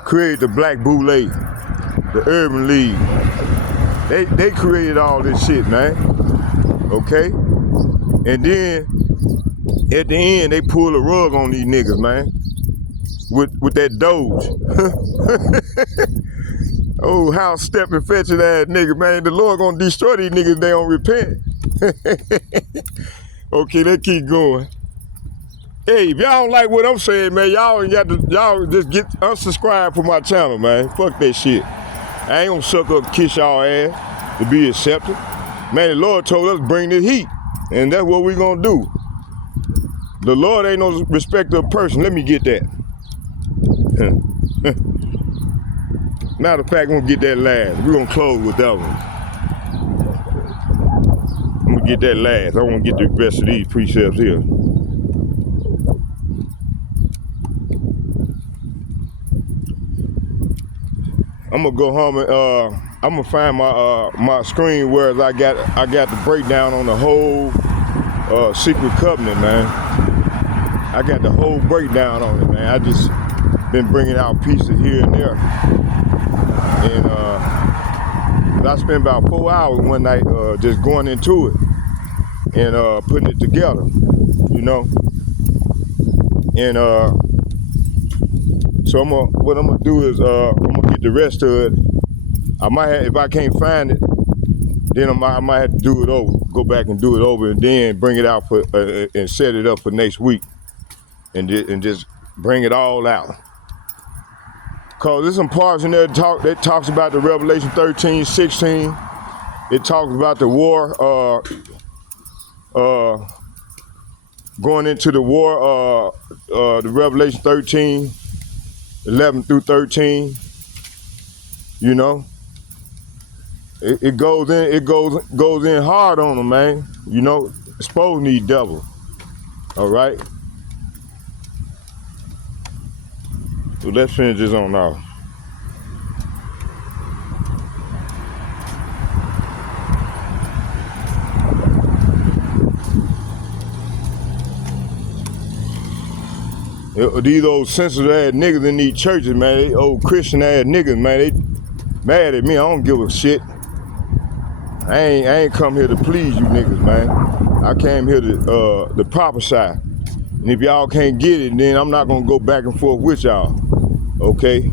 Created the Black Boule, the Urban League. They created all this shit, man. Okay? And then at the end, they pull a rug on these niggas, man. With that Doge. Oh, house stepping fetching ass nigga, man. The Lord gonna destroy these niggas if they don't repent. Okay, let's keep going. Hey, if y'all don't like what I'm saying, man, y'all just get unsubscribe from my channel, man. Fuck that shit. I ain't gonna suck up, kiss y'all ass to be accepted. Man, the Lord told us bring this heat, and that's what we gonna do. The Lord ain't no respecter of person. Let me get that. Matter of fact, I'm gonna get that last. We're gonna close with that one. I'm gonna get that last. I wanna get the rest of these precepts here. I'm gonna go home and I'm gonna find my screen where I got the breakdown on the whole secret covenant, man. I got the whole breakdown on it, man. I just been bringing out pieces here and there. And I spent about 4 hours one night just going into it and putting it together, you know. And so what I'm gonna do is I'm gonna get the rest of it. I might have, if I can't find it, then I might have to do it over, go back and do it over, and then bring it out for and set it up for next week, and just bring it all out. Cause there's some parts in there that talks about the Revelation 13, 16. It talks about the war, going into the war, the Revelation 13, 11 through 13. You know, it goes in hard on them, man. You know, supposed to need double. All right. So let's finish this on now. These old sensitive ass niggas in these churches, man, they old Christian ass niggas, man, they mad at me. I don't give a shit. I ain't come here to please you niggas, man. I came here to prophesy. And if y'all can't get it, then I'm not gonna go back and forth with y'all. Okay?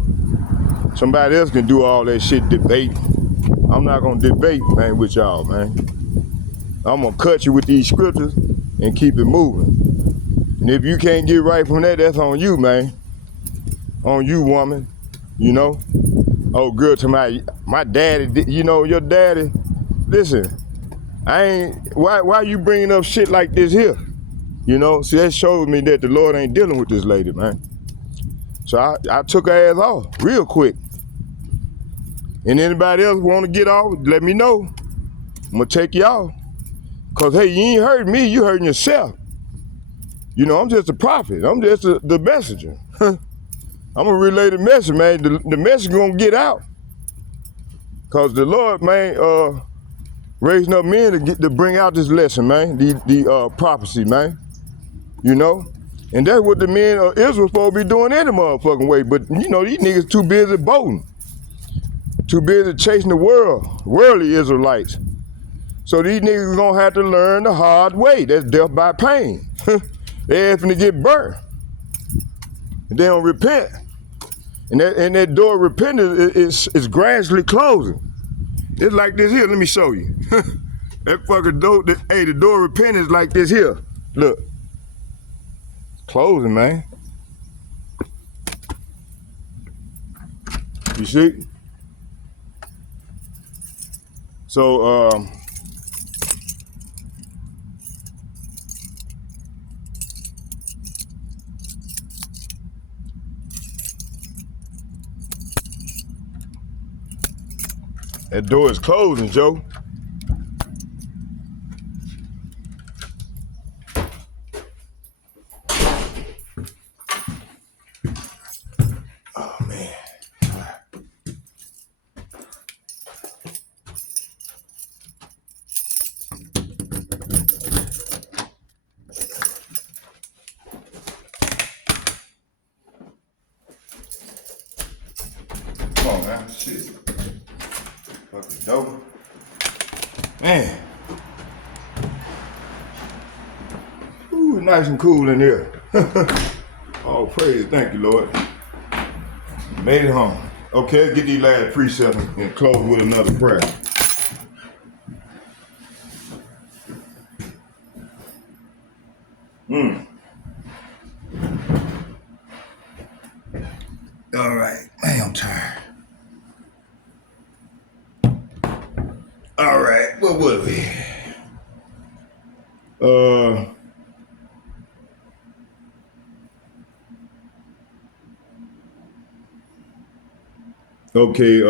Somebody else can do all that shit, debate. I'm not gonna debate, man, with y'all, man. I'm gonna cut you with these scriptures and keep it moving. And if you can't get right from that, that's on you, man. On you, woman. You know? Oh, girl, to my daddy, you know, your daddy, listen, why you bringing up shit like this here? You know, see, that shows me that the Lord ain't dealing with this lady, man. So I took her ass off real quick. And anybody else want to get off, let me know. I'm going to take you off. Because, hey, you ain't hurting me, you hurting yourself. You know, I'm just a prophet. I'm just the messenger. I'm going to relay the message, man. The message going to get out. Because the Lord, man, raising up men to bring out this lesson, man, the prophecy, man. You know? And that's what the men of Israel supposed to be doing any motherfucking way. But, you know, these niggas too busy boating. Too busy chasing the worldly Israelites. So these niggas gonna have to learn the hard way. That's death by pain. They're having to get burnt. And they don't repent. And that door of repentance is gradually closing. It's like this here, let me show you. That fucking door, the door of repentance is like this here. Look. Closing, man. You see? So, That door is closing, Joe. Oh, man. Come on, man. Shit. Fucking dope. Man. Ooh, nice and cool in here. Oh, praise. Thank you, Lord. Made it home. Okay, let's get these last precepts and close with another prayer. All right. Man, I'm tired. All right. What was we? Okay,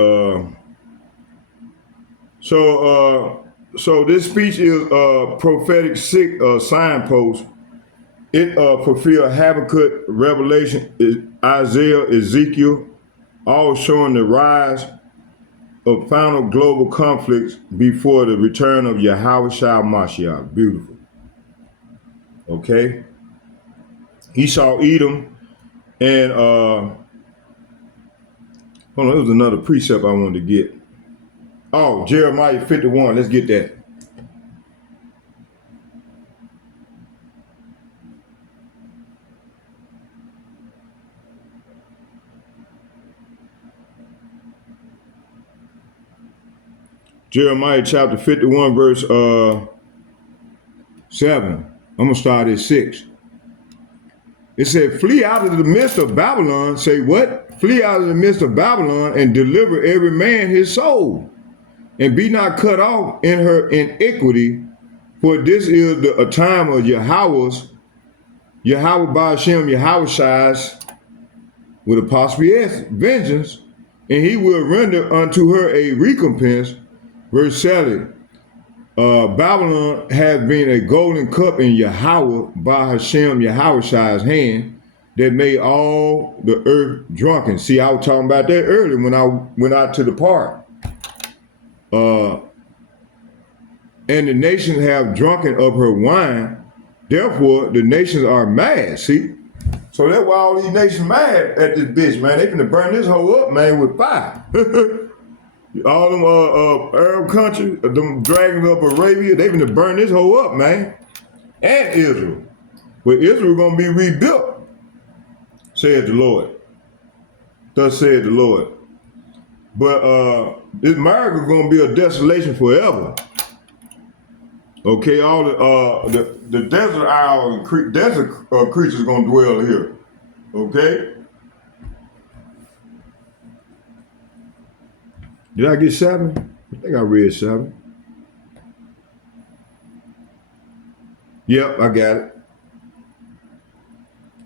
so this speech is a prophetic signpost. It fulfills Habakkuk, Revelation, Isaiah, Ezekiel, all showing the rise of final global conflicts before the return of Yahweh Shai Mashiach. Beautiful. Okay. He saw Edom and hold on, there was another precept I wanted to get. Oh, Jeremiah 51. Let's get that. Jeremiah chapter 51, verse 7. I'm going to start at 6. It said, flee out of the midst of Babylon. Say what? Flee out of the midst of Babylon and deliver every man his soul. And be not cut off in her iniquity, for this is a time of Yahweh Ba'ashem, Yahweh Shai's, with apostrophe S, vengeance, and he will render unto her a recompense. Verse 7, Babylon has been a golden cup in Yahweh Ba'ashem, Yahweh Shai's hand, that made all the earth drunken. See, I was talking about that earlier when I went out to the park. And the nations have drunken of her wine. Therefore, the nations are mad. See? So that's why all these nations mad at this bitch, man. They finna burn this hoe up, man, with fire. All them Arab countries, them dragons up Arabia, they finna burn this hoe up, man. And Israel. But Israel gonna be rebuilt, said the Lord. Thus said the Lord. But this America gonna be a desolation forever. Okay, all the desert isles and desert creatures gonna dwell here. Okay. Did I get 7? I think I read 7. Yep, I got it.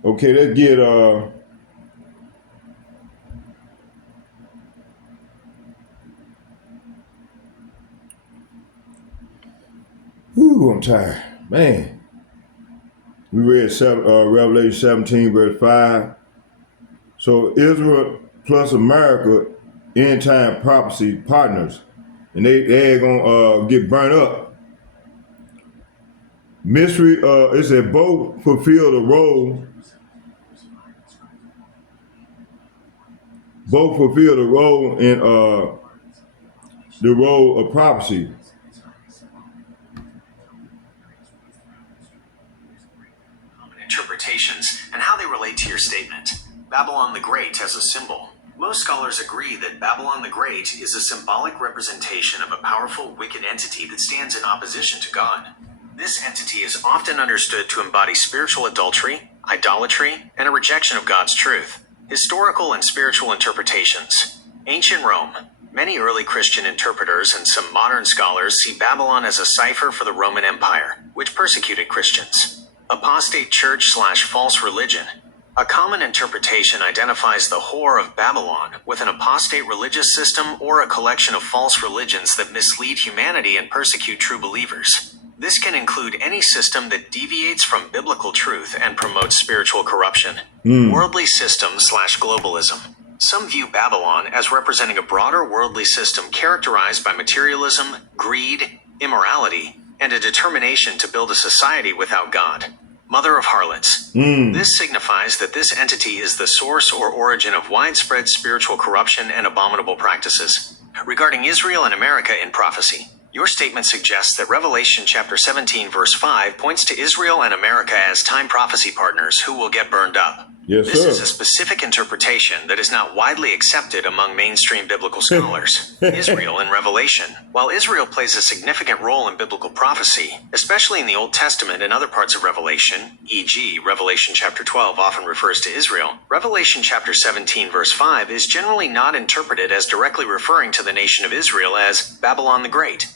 Okay, let's get Whew, I'm tired. Man. We read Revelation 17, verse 5. So Israel plus America, end time prophecy partners. And they're going to get burnt up. Mystery, it said both fulfill the role. Both fulfill the role in the role of prophecy. Interpretations and how they relate to your statement. Babylon the Great as a symbol. Most scholars agree that Babylon the Great is a symbolic representation of a powerful, wicked entity that stands in opposition to God. This entity is often understood to embody spiritual adultery, idolatry, and a rejection of God's truth. Historical and spiritual interpretations. Ancient Rome. Many early Christian interpreters and some modern scholars see Babylon as a cipher for the Roman Empire, which persecuted Christians. Apostate church/false religion. A common interpretation identifies the whore of Babylon with an apostate religious system or a collection of false religions that mislead humanity and persecute true believers. This can include any system that deviates from biblical truth and promotes spiritual corruption. Worldly system/globalism. Some view Babylon as representing a broader worldly system characterized by materialism, greed, immorality, and a determination to build a society without God. Mother of harlots. This signifies that this entity is the source or origin of widespread spiritual corruption and abominable practices. Regarding Israel and America in prophecy, your statement suggests that Revelation chapter 17 verse 5 points to Israel and America as time prophecy partners who will get burned up. Yes, This sir. is a specific interpretation that is not widely accepted among mainstream biblical scholars. Israel in Revelation. While Israel plays a significant role in biblical prophecy, especially in the Old Testament and other parts of Revelation, e.g., Revelation chapter 12 often refers to Israel, Revelation chapter 17 verse 5 is generally not interpreted as directly referring to the nation of Israel as Babylon the Great.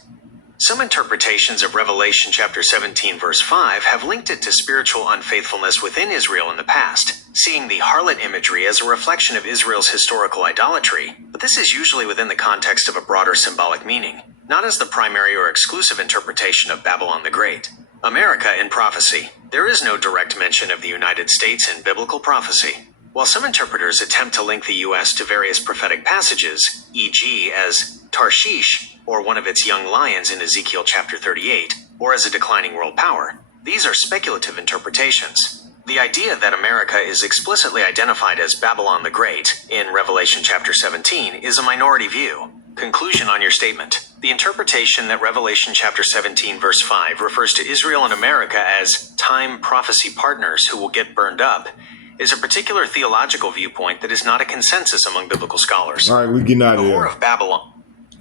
Some interpretations of Revelation chapter 17 verse 5 have linked it to spiritual unfaithfulness within Israel in the past, seeing the harlot imagery as a reflection of Israel's historical idolatry, but this is usually within the context of a broader symbolic meaning, not as the primary or exclusive interpretation of Babylon the Great. America in prophecy. There is no direct mention of the United States in biblical prophecy. While some interpreters attempt to link the U.S. to various prophetic passages, e.g. as Tarshish, or one of its young lions in Ezekiel chapter 38, or as a declining world power, these are speculative interpretations. The idea that America is explicitly identified as Babylon the Great in Revelation chapter 17 is a minority view. Conclusion on your statement. The interpretation that Revelation chapter 17 verse 5 refers to Israel and America as time prophecy partners who will get burned up is a particular theological viewpoint that is not a consensus among biblical scholars. All right, we getting out of The here. Whore of Babylon.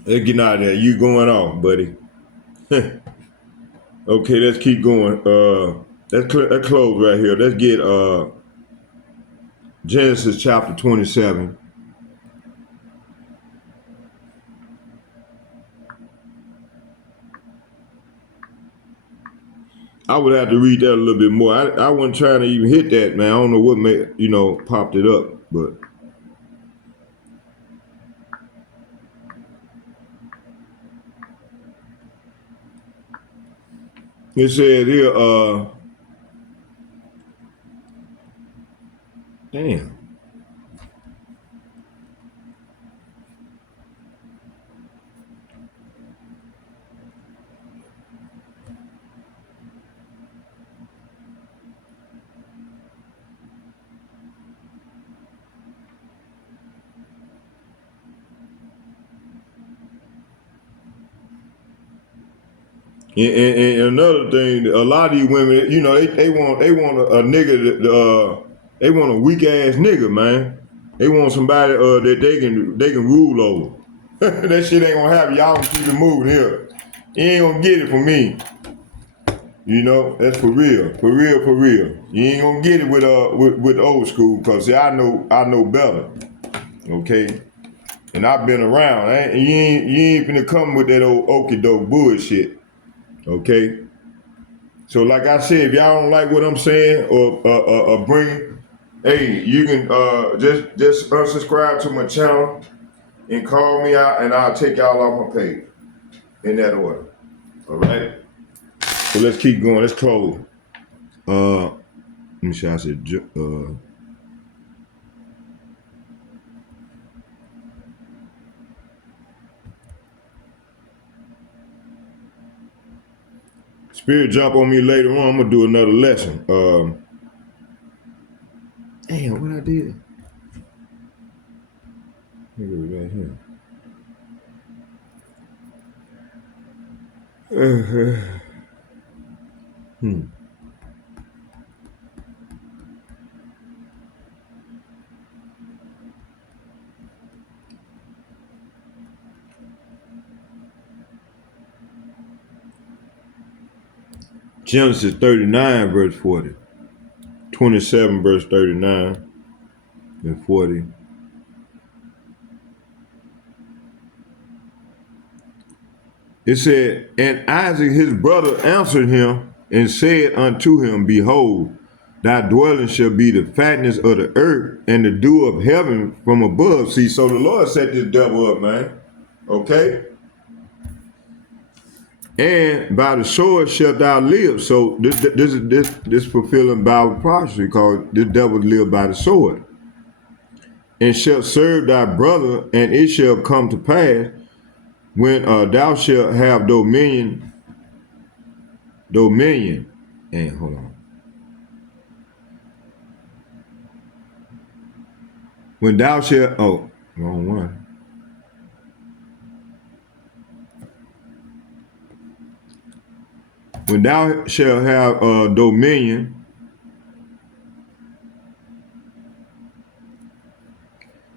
Let's get out of there. You going off, buddy. Okay, let's keep going. Let's close right here. Let's get Genesis chapter 27. I would have to read that a little bit more. I wasn't trying to even hit that, man. I don't know what made, popped it up, but it said here, damn. And another thing, a lot of these women, they want a nigga they want a weak ass nigga, man. They want somebody that they can rule over. That shit ain't gonna happen. Y'all can keep it moving here. You ain't gonna get it from me. That's for real. For real. You ain't gonna get it with old school, cause see, I know better. Okay? And I've been around. You ain't finna come with that old okie doke bullshit. Okay, so like I said, if y'all don't like what I'm saying or bring, hey, you can just unsubscribe to my channel and call me out, and I'll take y'all off my page in that order. All right. So let's keep going. Let's close. Let me see. I said Spirit jump on me later on. I'm gonna do another lesson. Damn, what I did? Let me go right here. Genesis 39 verse 40, 27 verse 39 and 40. It said, and Isaac his brother answered him and said unto him, behold, thy dwelling shall be the fatness of the earth and the dew of heaven from above. See, so the Lord set this devil up, man. Okay? And by the sword shalt thou live. So this fulfilling Bible prophecy, because this devil live by the sword. And shalt serve thy brother, and it shall come to pass when thou shalt have dominion. And hold on. When thou shalt, oh, wrong one. When thou shalt have dominion,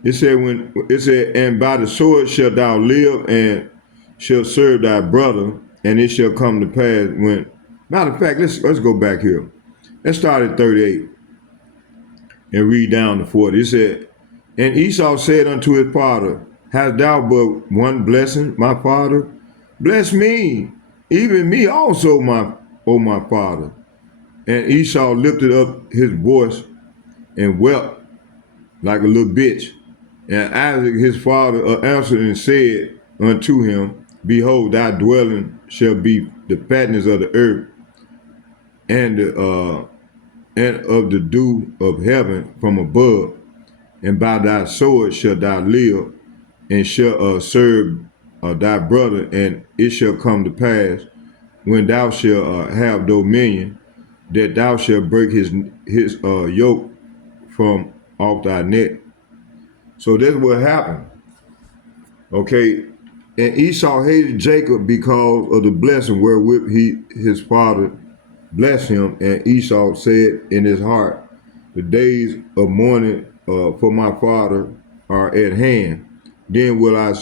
it said, and by the sword shalt thou live, and shalt serve thy brother, and it shall come to pass when. Matter of fact, let's go back here. Let's start at 38 and read down to 40. It said, and Esau said unto his father, hast thou but one blessing, my father? Bless me, even me also, my father. And Esau lifted up his voice and wept like a little bitch. And Isaac his father answered and said unto him, behold, thy dwelling shall be the fatness of the earth, and of the dew of heaven from above, and by thy sword shalt thou live, and shalt serve thy brother, and it shall come to pass when thou shalt have dominion, that thou shalt break his yoke from off thy neck. So that's what happened. Okay, and Esau hated Jacob because of the blessing wherewith his father blessed him, and Esau said in his heart, the days of mourning for my father are at hand. Then will I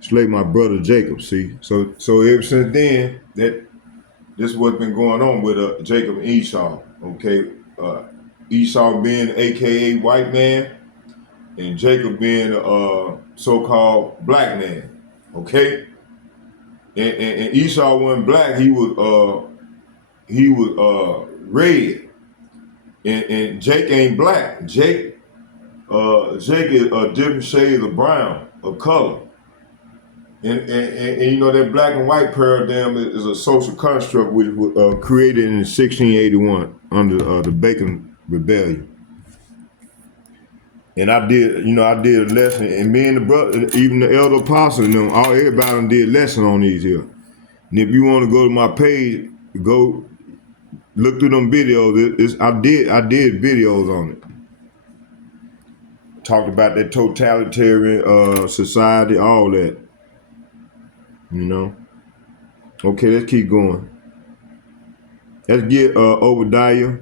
slay my brother Jacob. See, so ever since then, this is what's been going on with Jacob and Esau. Okay, Esau being AKA white man, and Jacob being so-called black man. Okay, and Esau wasn't black; he was red. And Jake ain't black. Jake is a different shade of brown, of color. And you know that black and white paradigm is a social construct which was created in 1681 under the Bacon Rebellion. And I did a lesson, and me and the brother, even the elder apostle, and them, everybody did a lesson on these here. And if you want to go to my page, go look through them videos. I did videos on it. Talked about that totalitarian society, all that. You know. Okay, let's keep going. Let's get Obadiah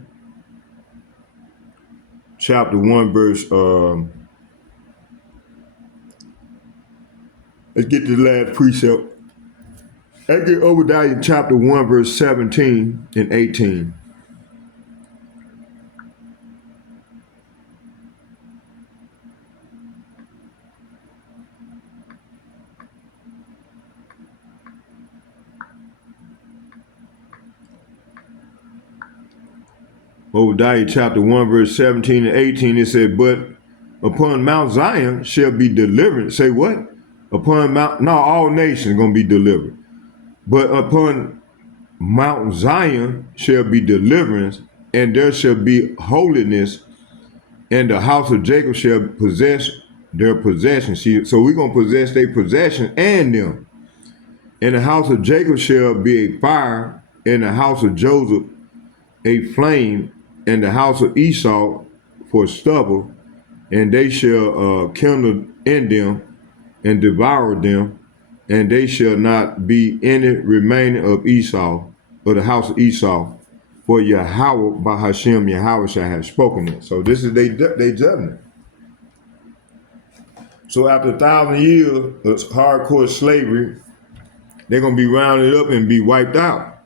chapter 1 verse. Let's get the last precept. Let's get Obadiah chapter 1 verse 17 and 18. Obadiah chapter 1 verse 17 and 18, it said, but upon Mount Zion shall be deliverance. Say what? Upon Mount, no, all nations are going to be delivered. But upon Mount Zion shall be deliverance, and there shall be holiness, and the house of Jacob shall possess their possession. See, so we're going to possess their possession and them. And the house of Jacob shall be a fire, and the house of Joseph a flame, and the house of Esau for stubble, and they shall kindle in them and devour them, and they shall not be any remaining of Esau, or the house of Esau, for Yahweh by Hashem Yahweh shall have spoken it. So this is they judgment. So after 1,000 years of hardcore slavery, they're gonna be rounded up and be wiped out.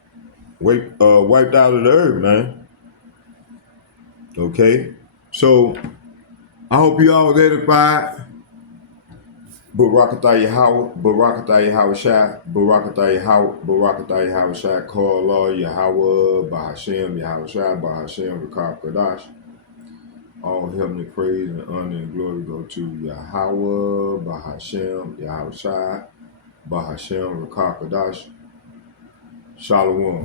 Wiped out of the earth, man. Okay, so I hope you all was edified Barakatah Yahweh, Barakatah Yahweh Shai, Barakatah Yahweh, Barakatah Yahweh Shai, Call Allah Yahweh, Bahashem, Yahweh Shai, Bahashem, Rakab Kadash. All heavenly praise and honor and glory go to Yahweh, Bahashem, Yahweh Shai, Bahashem, Rakab Kadash. Shalom.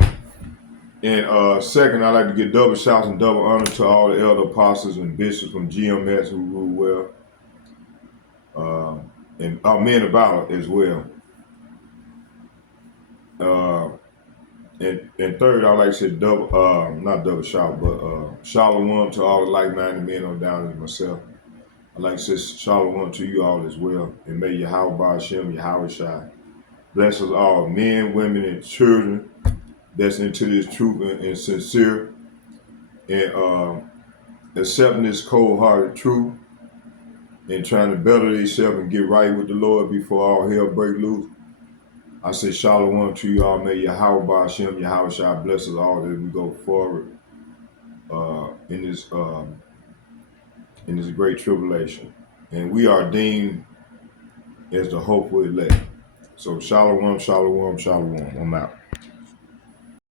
And second, I'd like to give double shouts and double honor to all the elder apostles and bishops from GMS who rule well. And our men of valor as well. And third, I'd like to say not double shout, but shalom to all the like-minded men on down as myself. I'd like to say shalom to you all as well. And may Yahweh Ba'ashem, Yahweh Shai bless us all, men, women, and children that's into this truth and sincere and accepting this cold-hearted truth and trying to better themselves and get right with the Lord before all hell break loose. I say shalom to you all. May Yahweh Ba'ashem, Yahweh Shai bless us all as we go forward in this great tribulation. And we are deemed as the hopeful elect. So shalom, shalom, shalom. I'm out.